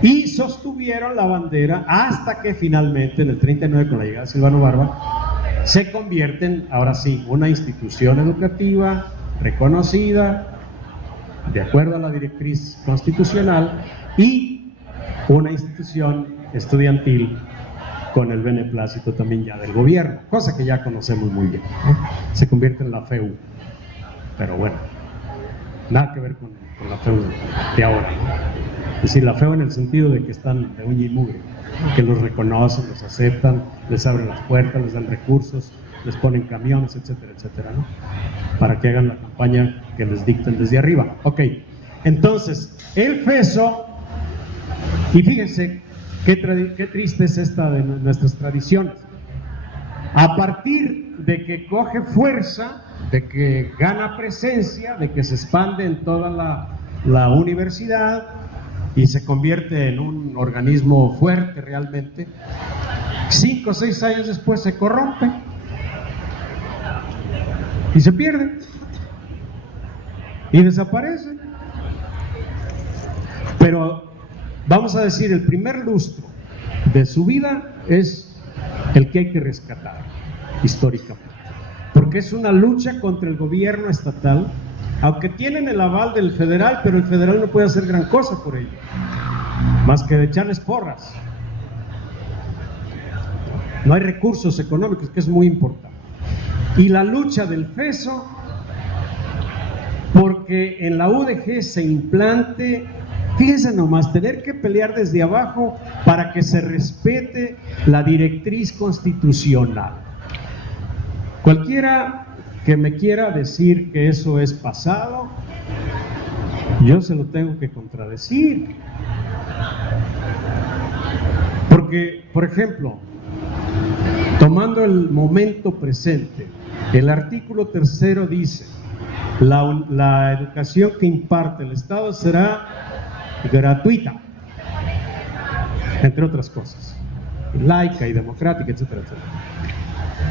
Y sostuvieron la bandera hasta que finalmente, en el 39, con la llegada de Silvano Barba, se convierten, ahora sí, una institución educativa reconocida, de acuerdo a la directriz constitucional, y una institución estudiantil con el beneplácito también ya del gobierno, cosa que ya conocemos muy bien, ¿no? Se convierte en la FEU, pero bueno, nada que ver con la FEU de ahora, ¿no? Es decir, la FEU en el sentido de que están de uña y mugre, que los reconocen, los aceptan, les abren las puertas, les dan recursos, les ponen camiones, etcétera, etcétera, ¿no? Para que hagan la campaña que les dicten desde arriba. Ok, entonces, el FESO, y fíjense qué triste es esta de nuestras tradiciones. A partir de que coge fuerza, de que gana presencia, de que se expande en toda la universidad y se convierte en un organismo fuerte realmente, 5 o 6 años después se corrompe y se pierde y desaparece. Pero vamos a decir, el primer lustro de su vida es el que hay que rescatar históricamente, porque es una lucha contra el gobierno estatal, aunque tienen el aval del federal, pero el federal no puede hacer gran cosa por ello, más que echarles porras. No hay recursos económicos, que es muy importante. Y la lucha del FESO, porque en la UDG se implante, fíjense nomás, tener que pelear desde abajo para que se respete la directriz constitucional. Cualquiera que me quiera decir que eso es pasado, yo se lo tengo que contradecir. Porque, por ejemplo, tomando el momento presente, el artículo 3 dice: la educación que imparte el Estado será gratuita, entre otras cosas, laica y democrática, etcétera, etcétera.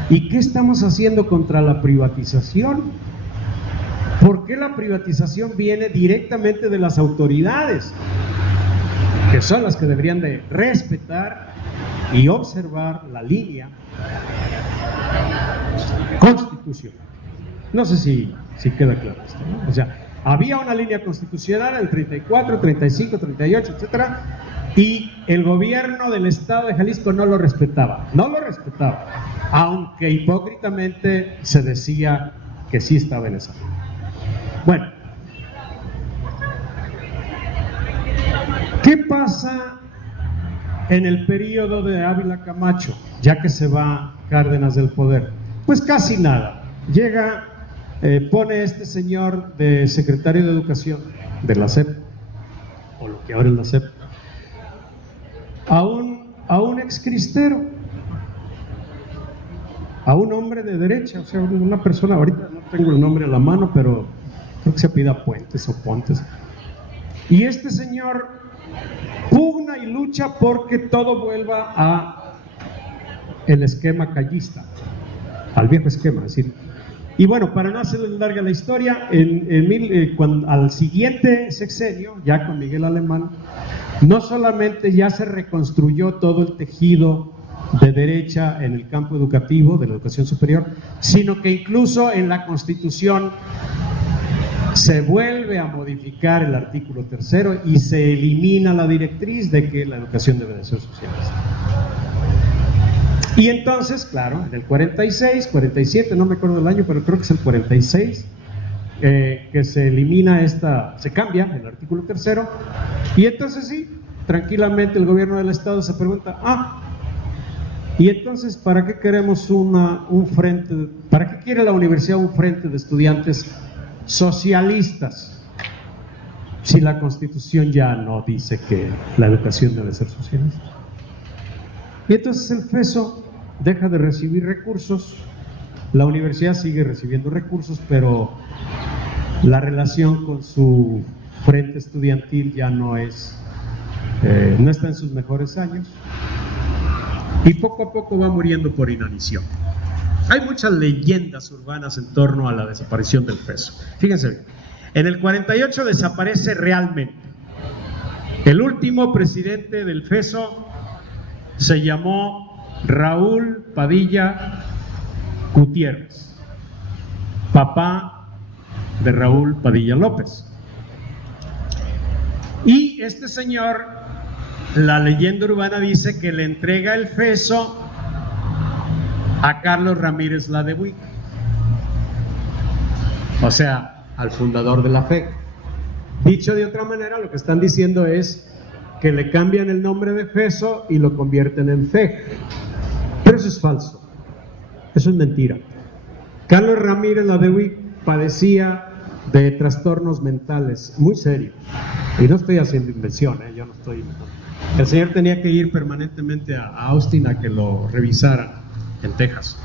¿Y qué estamos haciendo contra la privatización? ¿Por qué la privatización viene directamente de las autoridades, que son las que deberían de respetar y observar la línea constitucional? No sé si queda claro esto, ¿no? O sea, había una línea constitucional en el 34, 35, 38, etcétera, y el gobierno del estado de Jalisco no lo respetaba, aunque hipócritamente se decía que sí estaba en esa línea. Bueno, ¿qué pasa en el periodo de Ávila Camacho, ya que se va Cárdenas del poder? Pues casi nada. Llega, pone este señor de secretario de Educación de la SEP, o lo que ahora es la SEP, a un excristero, a un hombre de derecha, o sea, una persona, ahorita no tengo el nombre a la mano, pero creo que se apellida Puentes o Pontes. Y este señor pugna y lucha porque todo vuelva a el esquema callista, al viejo esquema, es decir. Y bueno, para no hacerles larga la historia, al siguiente sexenio, ya con Miguel Alemán, no solamente ya se reconstruyó todo el tejido de derecha en el campo educativo, de la educación superior, sino que incluso en la Constitución se vuelve a modificar el artículo 3 y se elimina la directriz de que la educación debe de ser socialista. Y entonces, claro, en el 46, 47, no me acuerdo del año, pero creo que es el 46, que se elimina se cambia el artículo 3, y entonces sí, tranquilamente el gobierno del estado se pregunta: y entonces, ¿para qué queremos un frente, para qué quiere la universidad un frente de estudiantes socialistas, si la Constitución ya no dice que la educación debe ser socialista? Y entonces el FESO deja de recibir recursos, la universidad sigue recibiendo recursos, pero la relación con su frente estudiantil ya no está en sus mejores años, y poco a poco va muriendo por inanición. Hay muchas leyendas urbanas en torno a la desaparición del FESO. Fíjense bien, en el 48 desaparece realmente. El último presidente del FESO se llamó Raúl Padilla Gutiérrez, papá de Raúl Padilla López. Y este señor, la leyenda urbana dice que le entrega el feso a Carlos Ramírez Ladewig, o sea, al fundador de la FEG. Dicho de otra manera, lo que están diciendo es que le cambian el nombre de feso y lo convierten en FEG. Pero eso es falso, eso es mentira. Carlos Ramírez Ladewig padecía de trastornos mentales muy serios, y no estoy haciendo invención, yo no estoy inventando. El señor tenía que ir permanentemente a Austin a que lo revisaran en Texas,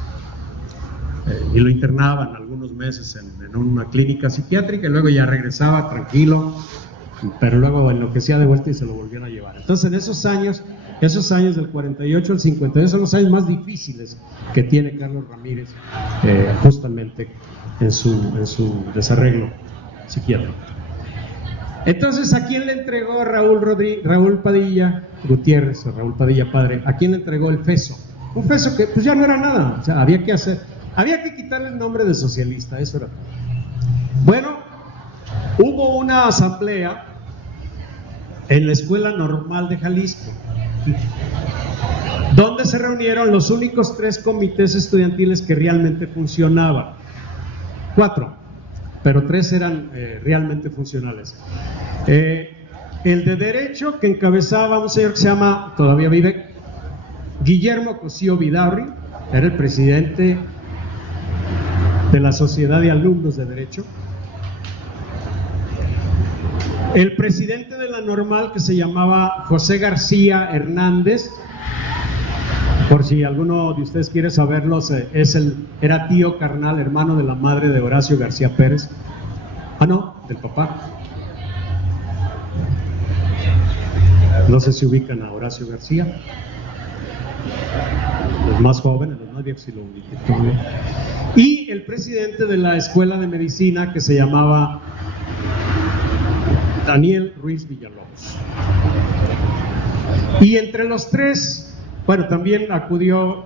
y lo internaban algunos meses en una clínica psiquiátrica, y luego ya regresaba tranquilo, pero luego enloquecía de vuelta y se lo volvieron a llevar. Entonces, en esos años del 48 al 52 son los años más difíciles que tiene Carlos Ramírez, justamente en su desarreglo psiquiátrico. Entonces, ¿a quién le entregó Raúl Padilla Gutiérrez, o Raúl Padilla padre? ¿A quién le entregó el feso? Un feso que pues ya no era nada, o sea, había que quitarle el nombre de socialista, eso era todo. Bueno, hubo una asamblea en la Escuela Normal de Jalisco, donde se reunieron los únicos 3 comités estudiantiles que realmente funcionaban. 4, pero 3 eran realmente funcionales. El de Derecho, que encabezaba un señor que se llama, todavía vive, Guillermo Cosío Vidaurri, era el presidente de la Sociedad de Alumnos de Derecho. El presidente de la Normal, que se llamaba José García Hernández, por si alguno de ustedes quiere saberlo, era tío carnal, hermano de la madre de Horacio García Pérez. No, del papá. No sé si ubican a Horacio García. Los más jóvenes, los más viejos sí lo ubican. Y el presidente de la Escuela de Medicina, que se llamaba Daniel Ruiz Villalobos. Y entre los 3, bueno, también acudió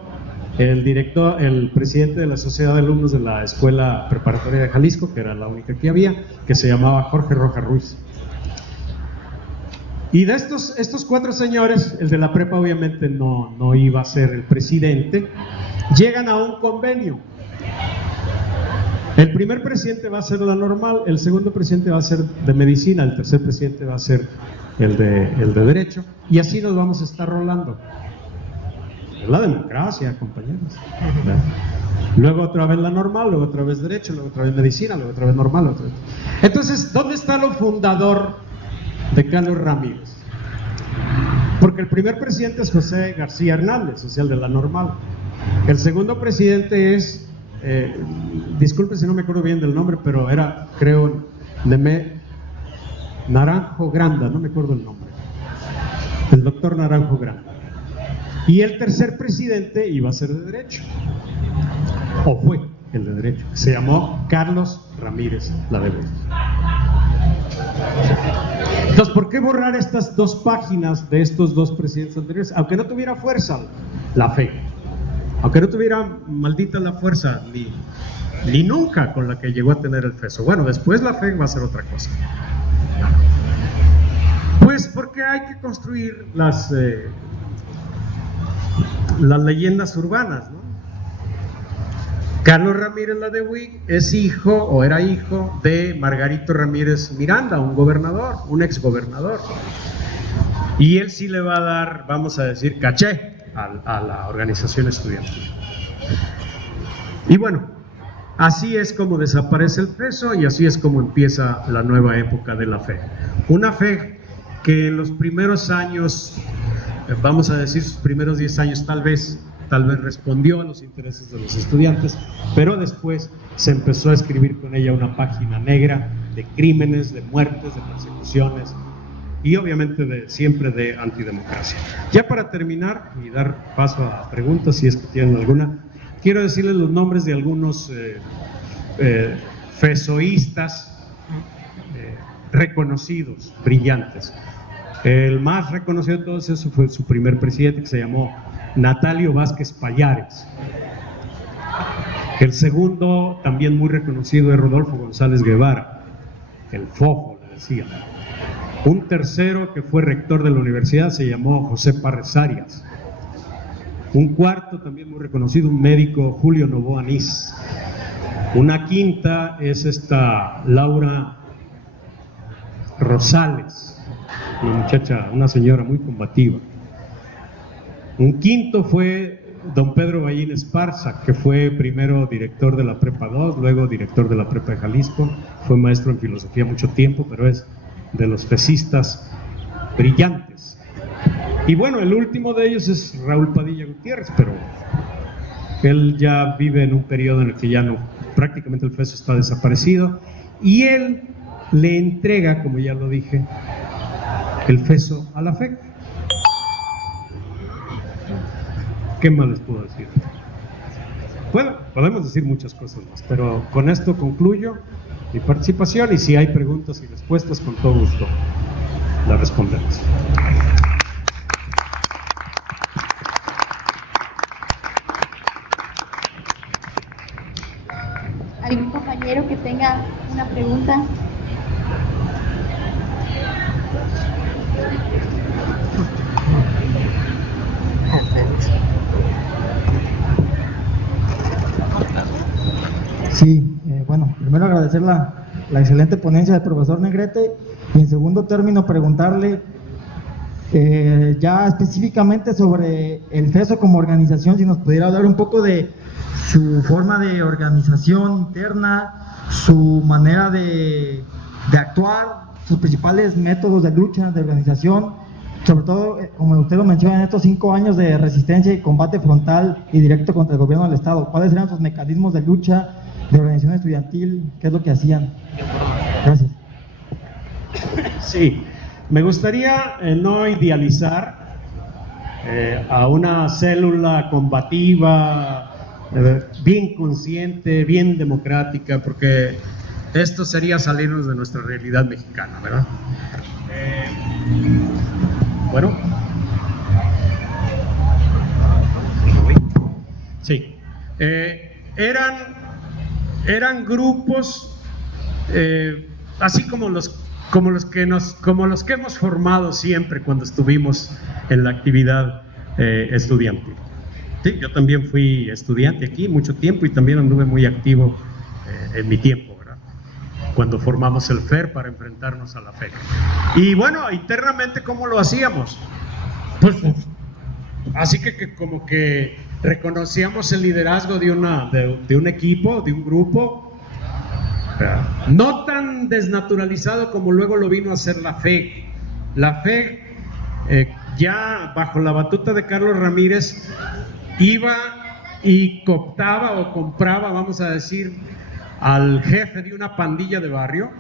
el presidente de la Sociedad de Alumnos de la Escuela Preparatoria de Jalisco, que era la única que había, que se llamaba Jorge Rojas Ruiz. Y de estos 4 señores, el de la prepa obviamente no iba a ser el presidente, llegan a un convenio. El primer presidente va a ser la Normal, el segundo presidente va a ser de Medicina, el tercer presidente va a ser el de Derecho, y así nos vamos a estar rolando. Es la democracia, compañeros. Luego otra vez la Normal, luego otra vez Derecho, luego otra vez Medicina, luego otra vez Normal, otra vez. Entonces, ¿dónde está lo fundador de Carlos Ramírez? Porque el primer presidente es José García Hernández, o sea, el de la Normal. El segundo presidente es, disculpe si no me acuerdo bien del nombre, pero era, creo, Naranjo Granda, no me acuerdo el nombre. El doctor Naranjo Granda. Y el tercer presidente iba a ser de Derecho, o fue el de Derecho, se llamó Carlos Ramírez Ladewig. Entonces, ¿por qué borrar estas 2 páginas de estos 2 presidentes anteriores? Aunque no tuviera fuerza la fe, aunque no tuviera maldita la fuerza ni nunca con la que llegó a tener el feso. Bueno, después la fe va a ser otra cosa. Pues porque hay que construir las leyendas urbanas, ¿no? Carlos Ramírez Ladewig es hijo, o era hijo, de Margarito Ramírez Miranda, un gobernador, un exgobernador. Y él sí le va a dar, vamos a decir, caché a la organización estudiantil. Y bueno, así es como desaparece el feso y así es como empieza la nueva época de la fe. Una fe que en los primeros años, vamos a decir sus primeros 10 años tal vez respondió a los intereses de los estudiantes, pero después se empezó a escribir con ella una página negra de crímenes, de muertes, de persecuciones y obviamente siempre de antidemocracia. Ya para terminar y dar paso a preguntas, si es que tienen alguna, quiero decirles los nombres de algunos fesoístas reconocidos, brillantes. El más reconocido de todos esos fue su primer presidente, que se llamó Natalio Vázquez Pallares. El segundo, también muy reconocido, es Rodolfo González Guevara, el Fofo, le decía. Un tercero que fue rector de la universidad se llamó José Parres Arias. Un cuarto, también muy reconocido, un médico, Julio Novoa Anís. Una quinta es esta Laura Rosales, una muchacha, una señora muy combativa. Un quinto fue don Pedro Ballín Esparza, que fue primero director de la Prepa 2, luego director de la Prepa de Jalisco, fue maestro en filosofía mucho tiempo, pero es de los tesistas brillantes. Y bueno, el último de ellos es Raúl Padilla Gutiérrez, pero él ya vive en un periodo en el que ya no, prácticamente el FESO está desaparecido, y él le entrega, como ya lo dije, el FESO a la FEC. ¿Qué más les puedo decir? Bueno, podemos decir muchas cosas más, pero con esto concluyo mi participación, y si hay preguntas y respuestas, con todo gusto las respondemos. ¿Algún compañero que tenga una pregunta? Sí, bueno, primero agradecer la excelente ponencia del profesor Negrete, y en segundo término preguntarle ya específicamente sobre el FESO como organización, si nos pudiera hablar un poco de su forma de organización interna, su manera de actuar, sus principales métodos de lucha, de organización, sobre todo, como usted lo menciona, en estos 5 años de resistencia y combate frontal y directo contra el gobierno del Estado, ¿cuáles eran sus mecanismos de lucha, de organización estudiantil? ¿Qué es lo que hacían? Gracias. Sí, me gustaría no idealizar a una célula combativa, bien consciente, bien democrática, porque esto sería salirnos de nuestra realidad mexicana, ¿verdad? Bueno. Sí. Eran grupos, así como los que hemos formado siempre cuando estuvimos en la actividad estudiantil. Sí, yo también fui estudiante aquí mucho tiempo y también anduve muy activo en mi tiempo, ¿verdad? Cuando formamos el FER para enfrentarnos a la FEC. Y bueno, internamente, ¿cómo lo hacíamos? Pues así que como que reconocíamos el liderazgo de un equipo, de un grupo, no tan desnaturalizado como luego lo vino a hacer la FEC. La FEC, ya bajo la batuta de Carlos Ramírez, iba y cooptaba o compraba, vamos a decir, al jefe de una pandilla de barrio,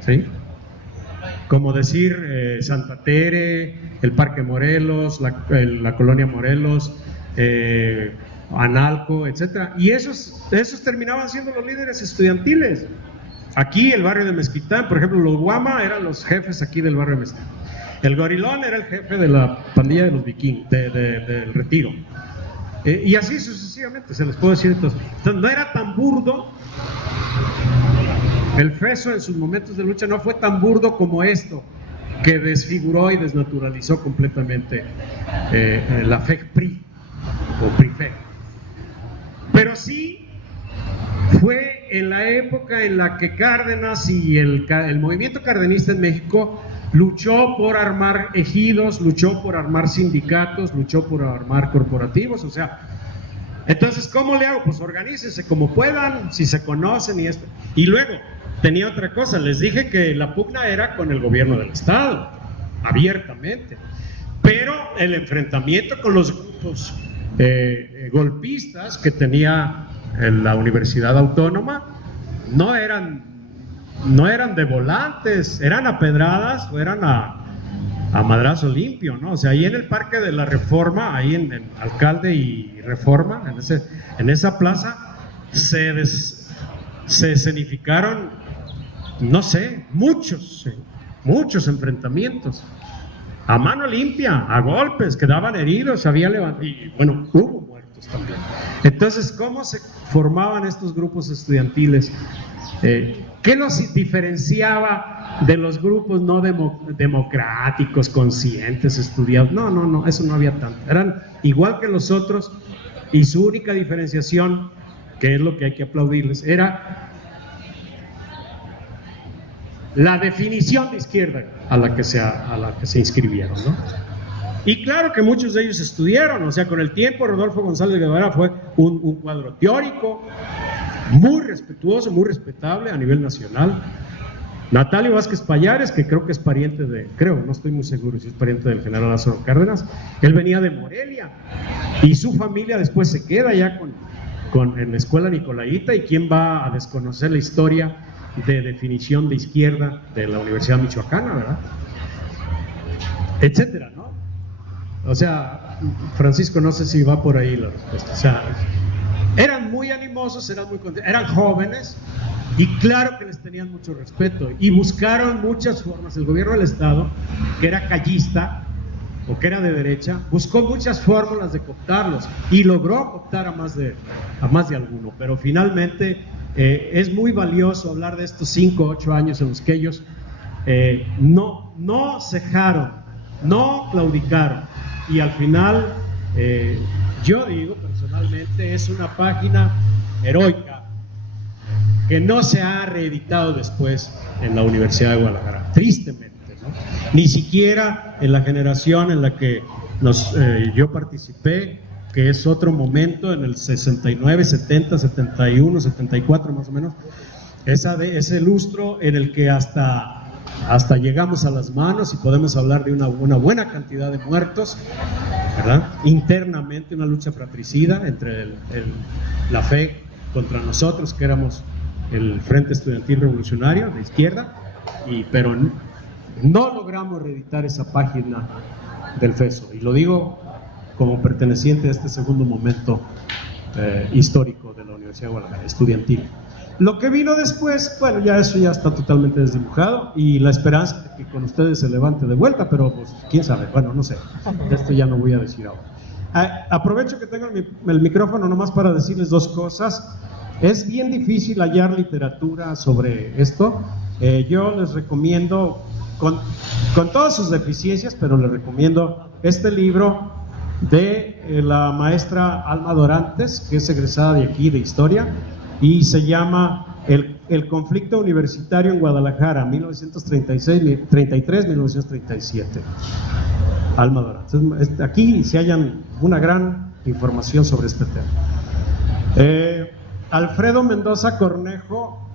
¿sí? Como decir Santa Tere, el Parque Morelos, la Colonia Morelos, Analco, etcétera. Y esos terminaban siendo los líderes estudiantiles. Aquí el barrio de Mezquitán, por ejemplo, los Guama eran los jefes aquí del barrio de Mezquitán. El Gorilón era el jefe de la pandilla de los vikingos, del Retiro. Y así sucesivamente, se les puede decir. Entonces, no era tan burdo. El FESO en sus momentos de lucha no fue tan burdo como esto, que desfiguró y desnaturalizó completamente la FEC-PRI o PRI-FEC. Pero sí fue en la época en la que Cárdenas y el movimiento cardenista en México luchó por armar ejidos, luchó por armar sindicatos, luchó por armar corporativos, o sea, entonces, ¿cómo le hago? Pues organícense como puedan, si se conocen y esto. Y luego, tenía otra cosa, les dije que la pugna era con el gobierno del Estado, abiertamente, pero el enfrentamiento con los grupos golpistas que tenía la Universidad Autónoma no eran de volantes, eran a pedradas o eran a madrazo limpio, ¿no? O sea, ahí en el Parque de la Reforma, ahí en Alcalde y Reforma, en esa plaza, se escenificaron, no sé, muchos enfrentamientos, a mano limpia, a golpes, quedaban heridos, había levantado, y bueno, hubo muertos. juntos también. Entonces, ¿cómo se formaban estos grupos estudiantiles? ¿Qué los diferenciaba de los grupos no democráticos, conscientes, estudiados? No, eso no había tanto. Eran igual que los otros, y su única diferenciación, que es lo que hay que aplaudirles, era la definición de izquierda a la que se inscribieron, ¿no? Y claro que muchos de ellos estudiaron, o sea, con el tiempo Rodolfo González Guevara fue un cuadro teórico, muy respetuoso, muy respetable a nivel nacional. Natalio Vázquez Pallares, que creo que es pariente no estoy muy seguro si es pariente del general Lázaro Cárdenas, él venía de Morelia, y su familia después se queda ya en la escuela Nicolaita, y quién va a desconocer la historia de definición de izquierda de la Universidad Michoacana, ¿verdad? Etcétera, ¿no? O sea, Francisco, no sé si va por ahí la respuesta. O sea, eran muy animosos, eran muy contentos, eran jóvenes, y claro que les tenían mucho respeto, y buscaron muchas formas. El gobierno del estado, que era callista o que era de derecha, buscó muchas fórmulas de cooptarlos, y logró cooptar a más de alguno, pero finalmente es muy valioso hablar de estos 5 o 8 años en los que ellos no cejaron, no claudicaron, y al final yo digo personalmente es una página heroica que no se ha reeditado después en la Universidad de Guadalajara, tristemente, ¿no? Ni siquiera en la generación en la que yo participé, que es otro momento, en el 69, 70, 71, 74 más o menos, ese lustro en el que hasta llegamos a las manos, y podemos hablar de una buena cantidad de muertos, ¿verdad? Internamente, una lucha fratricida entre la fe contra nosotros, que éramos el Frente Estudiantil Revolucionario de izquierda, pero no logramos reeditar esa página del FESO, y lo digo como perteneciente a este segundo momento histórico de la Universidad de Guadalajara, estudiantil. Lo que vino después, bueno, eso ya está totalmente desdibujado, y la esperanza de que con ustedes se levante de vuelta, pero pues quién sabe, bueno, no sé, de esto ya no voy a decir ahora. Aprovecho que tengo el micrófono nomás para decirles 2 cosas. Es bien difícil hallar literatura sobre esto. Yo les recomiendo, con todas sus deficiencias, pero les recomiendo este libro de la maestra Alma Dorantes, que es egresada de aquí de Historia, y se llama El conflicto universitario en Guadalajara, 1933-1937. Alma Dorantes. Aquí se hallan una gran información sobre este tema. Alfredo Mendoza Cornejo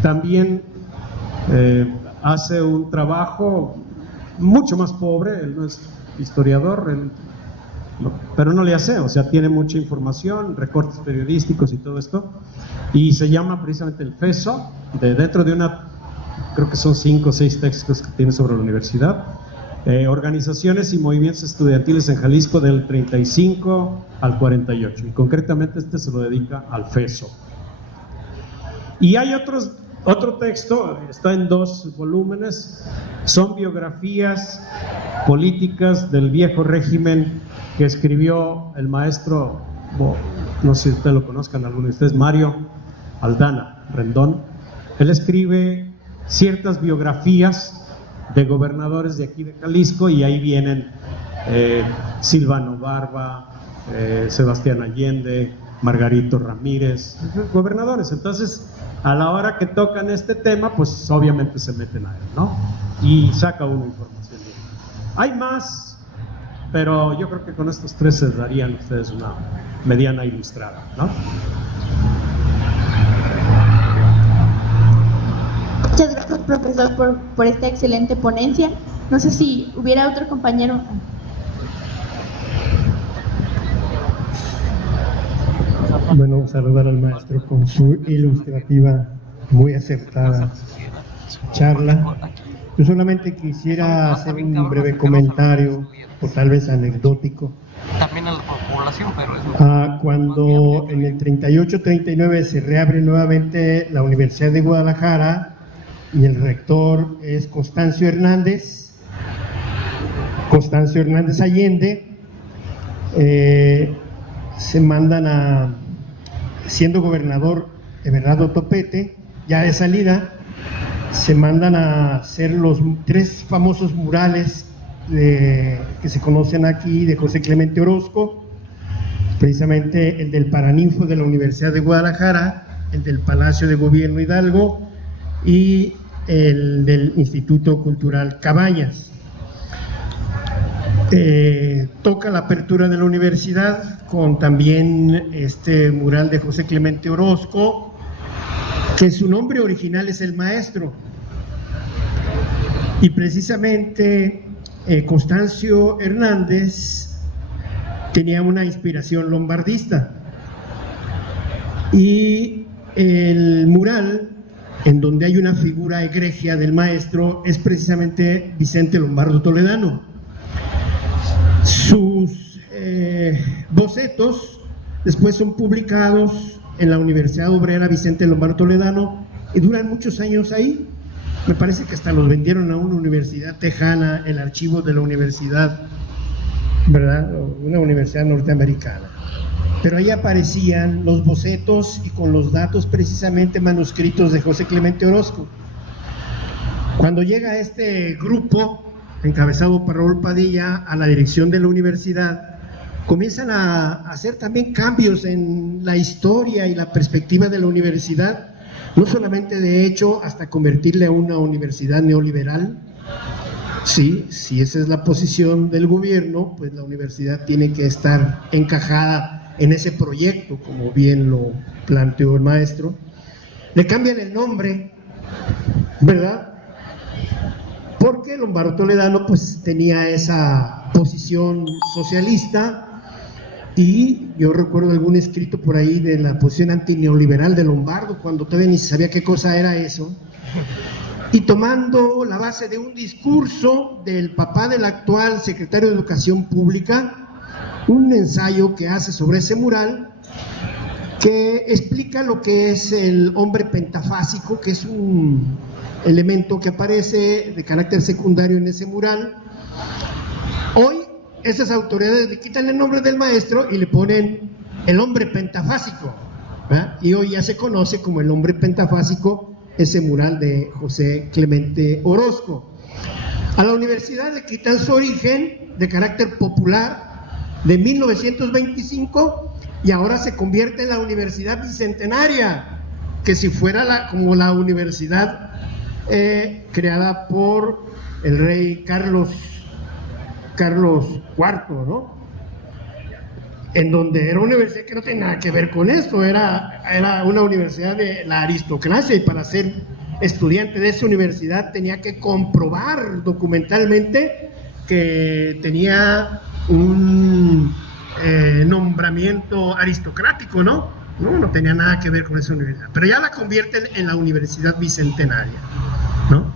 también hace un trabajo mucho más pobre. Él no es historiador, pero no le hace, o sea, tiene mucha información, recortes periodísticos y todo esto, y se llama precisamente el FESO, dentro de creo que son 5 o 6 textos que tiene sobre la universidad, organizaciones y movimientos estudiantiles en Jalisco del 35 al 48, y concretamente este se lo dedica al FESO. Y hay otro texto, está en 2 volúmenes, son biografías políticas del viejo régimen que escribió el maestro, no sé si ustedes lo conozcan, alguno de ustedes, Mario Aldana Rendón. Él escribe ciertas biografías de gobernadores de aquí de Jalisco, y ahí vienen Silvano Barba, Sebastián Allende, Margarito Ramírez, gobernadores. Entonces, a la hora que tocan este tema, pues obviamente se meten a él, ¿no? Y saca una información. Hay más, pero yo creo que con estos 3 se darían ustedes una mediana ilustrada, ¿no? Muchas gracias, profesor, por esta excelente ponencia. No sé si hubiera otro compañero. Bueno, saludar al maestro con su ilustrativa, muy acertada charla. Yo solamente quisiera hacer un breve comentario, o tal vez anecdótico. También a la población, pero cuando en el 38-39 se reabre nuevamente la Universidad de Guadalajara, y el rector es Constancio Hernández Allende, se mandan siendo gobernador Everardo Topete, ya de salida, se mandan a hacer los 3 famosos murales que se conocen aquí de José Clemente Orozco, precisamente el del Paraninfo de la Universidad de Guadalajara, el del Palacio de Gobierno Hidalgo y el del Instituto Cultural Cabañas. Toca la apertura de la universidad con también este mural de José Clemente Orozco, que su nombre original es El Maestro, y precisamente Constancio Hernández tenía una inspiración lombardista, y el mural en donde hay una figura egregia del maestro es precisamente Vicente Lombardo Toledano. Sus bocetos después son publicados en la Universidad Obrera Vicente Lombardo Toledano y duran muchos años ahí. Me parece que hasta los vendieron a una universidad tejana, el archivo de la universidad, ¿verdad? Una universidad norteamericana. Pero ahí aparecían los bocetos y con los datos precisamente manuscritos de José Clemente Orozco. Cuando llega este grupo, encabezado por Raúl Padilla, a la dirección de la universidad, comienzan a hacer también cambios en la historia y la perspectiva de la universidad, no solamente de hecho hasta convertirle a una universidad neoliberal. Sí, si esa es la posición del gobierno, pues la universidad tiene que estar encajada en ese proyecto, como bien lo planteó el maestro. Le cambian el nombre, ¿verdad? Porque Lombardo Toledano pues tenía esa posición socialista, y yo recuerdo algún escrito por ahí de la posición antineoliberal de Lombardo, cuando todavía ni sabía qué cosa era eso, y tomando la base de un discurso del papá del actual secretario de Educación Pública, un ensayo que hace sobre ese mural, que explica lo que es el hombre pentafásico, que es un elemento que aparece de carácter secundario en ese mural. Hoy esas autoridades le quitan el nombre del maestro y le ponen el hombre pentafásico, ¿verdad? Y hoy ya se conoce como el hombre pentafásico ese mural de José Clemente Orozco. A la universidad le quitan su origen de carácter popular de 1925 y ahora se convierte en la Universidad Bicentenaria, que si fuera como la universidad creada por el rey Carlos IV, ¿no? En donde era una universidad que no tenía nada que ver con esto, era una universidad de la aristocracia, y para ser estudiante de esa universidad tenía que comprobar documentalmente que tenía un nombramiento aristocrático, ¿no? No tenía nada que ver con esa universidad, pero ya la convierten en la Universidad Bicentenaria, ¿no?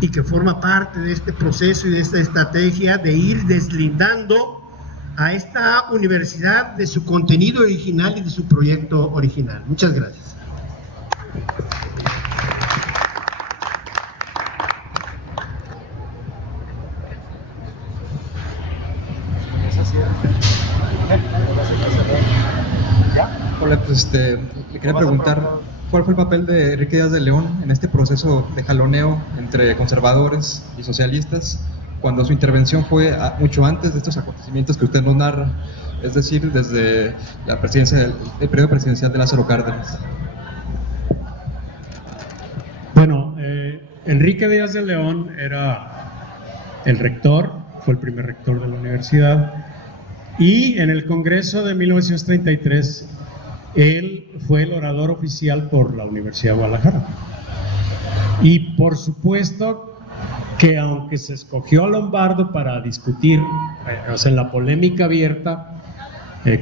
Y que forma parte de este proceso y de esta estrategia de ir deslindando a esta universidad de su contenido original y de su proyecto original. Muchas gracias. Hola, pues le quería preguntar cuál fue el papel de Enrique Díaz de León en este proceso de jaloneo entre conservadores y socialistas, cuando su intervención fue mucho antes de estos acontecimientos que usted nos narra, es decir, desde la presidencia, el periodo presidencial de Lázaro Cárdenas. Bueno, Enrique Díaz de León era el rector, fue el primer rector de la universidad, y en el Congreso de 1933 él fue el orador oficial por la Universidad de Guadalajara. Y por supuesto que aunque se escogió a Lombardo para discutir, o sea, en la polémica abierta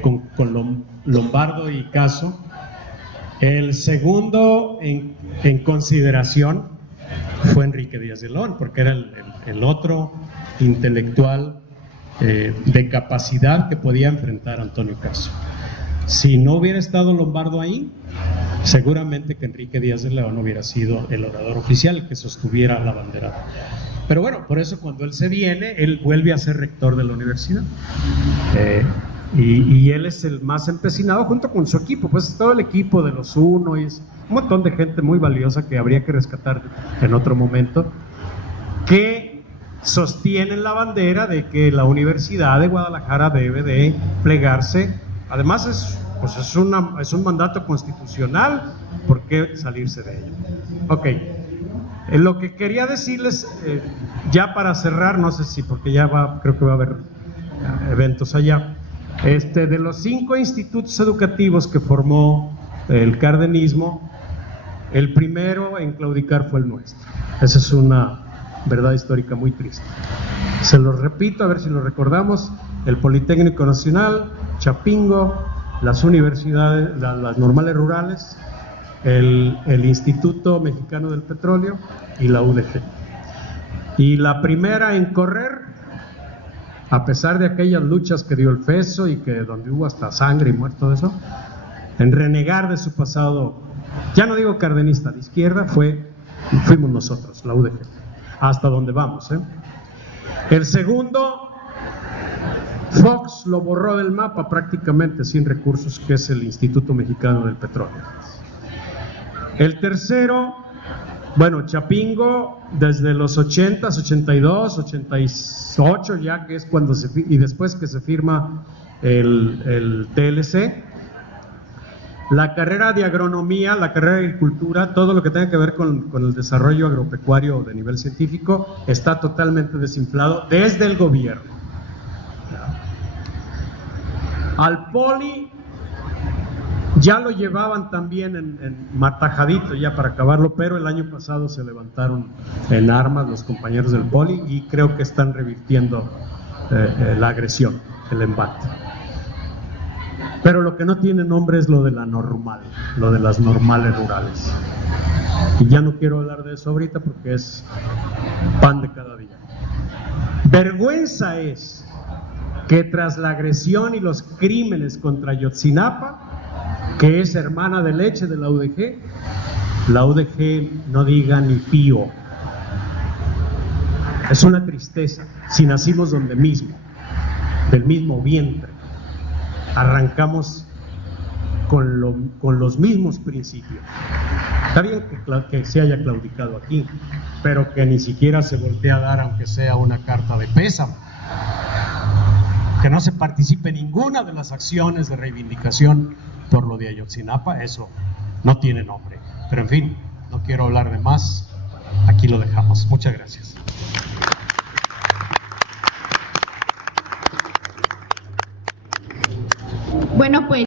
con Lombardo y Caso, el segundo en consideración fue Enrique Díaz de León, porque era el otro intelectual de capacidad que podía enfrentar a Antonio Caso. Si no hubiera estado Lombardo ahí, seguramente que Enrique Díaz de León hubiera sido el orador oficial que sostuviera la bandera. Pero bueno, por eso cuando él se viene, él vuelve a ser rector de la universidad. y él es el más empecinado junto con su equipo, pues todo el equipo de los UNO y es un montón de gente muy valiosa que habría que rescatar en otro momento, que sostienen la bandera de que la Universidad de Guadalajara debe de plegarse. Además es un mandato constitucional, ¿por qué salirse de ello? Ok, lo que quería decirles, ya para cerrar, no sé si, porque creo que va a haber eventos allá, de los 5 institutos educativos que formó el cardenismo, el primero en claudicar fue el nuestro. Esa es una verdad histórica muy triste. Se lo repito, a ver si lo recordamos: el Politécnico Nacional, Chapingo, las universidades, las normales rurales, el Instituto Mexicano del Petróleo y la UDG. Y la primera en correr, a pesar de aquellas luchas que dio el FESO y que donde hubo hasta sangre y muerte, todo eso, en renegar de su pasado, ya no digo cardenista, de izquierda, fuimos nosotros, la UDG, hasta donde vamos. El segundo, Fox lo borró del mapa prácticamente sin recursos, que es el Instituto Mexicano del Petróleo. El tercero, bueno, Chapingo, desde los 80s, 82, 88, ya que es cuando y después que se firma el TLC. La carrera de agronomía, la carrera de agricultura, todo lo que tenga que ver con el desarrollo agropecuario de nivel científico está totalmente desinflado desde el gobierno. Al Poli ya lo llevaban también en matajadito ya para acabarlo, pero el año pasado se levantaron en armas los compañeros del Poli y creo que están revirtiendo la agresión, el embate. Pero lo que no tiene nombre es lo de la normal, lo de las normales rurales. Y ya no quiero hablar de eso ahorita porque es pan de cada día. Vergüenza es que tras la agresión y los crímenes contra Ayotzinapa, que es hermana de leche de la UDG no diga ni pío. Es una tristeza. Si nacimos donde mismo, del mismo vientre, arrancamos con los mismos principios. Está bien que se haya claudicado aquí, pero que ni siquiera se voltee a dar, aunque sea una carta de pésame. Que no se participe en ninguna de las acciones de reivindicación por lo de Ayotzinapa, eso no tiene nombre. Pero en fin, no quiero hablar de más, aquí lo dejamos. Muchas gracias. Bueno, pues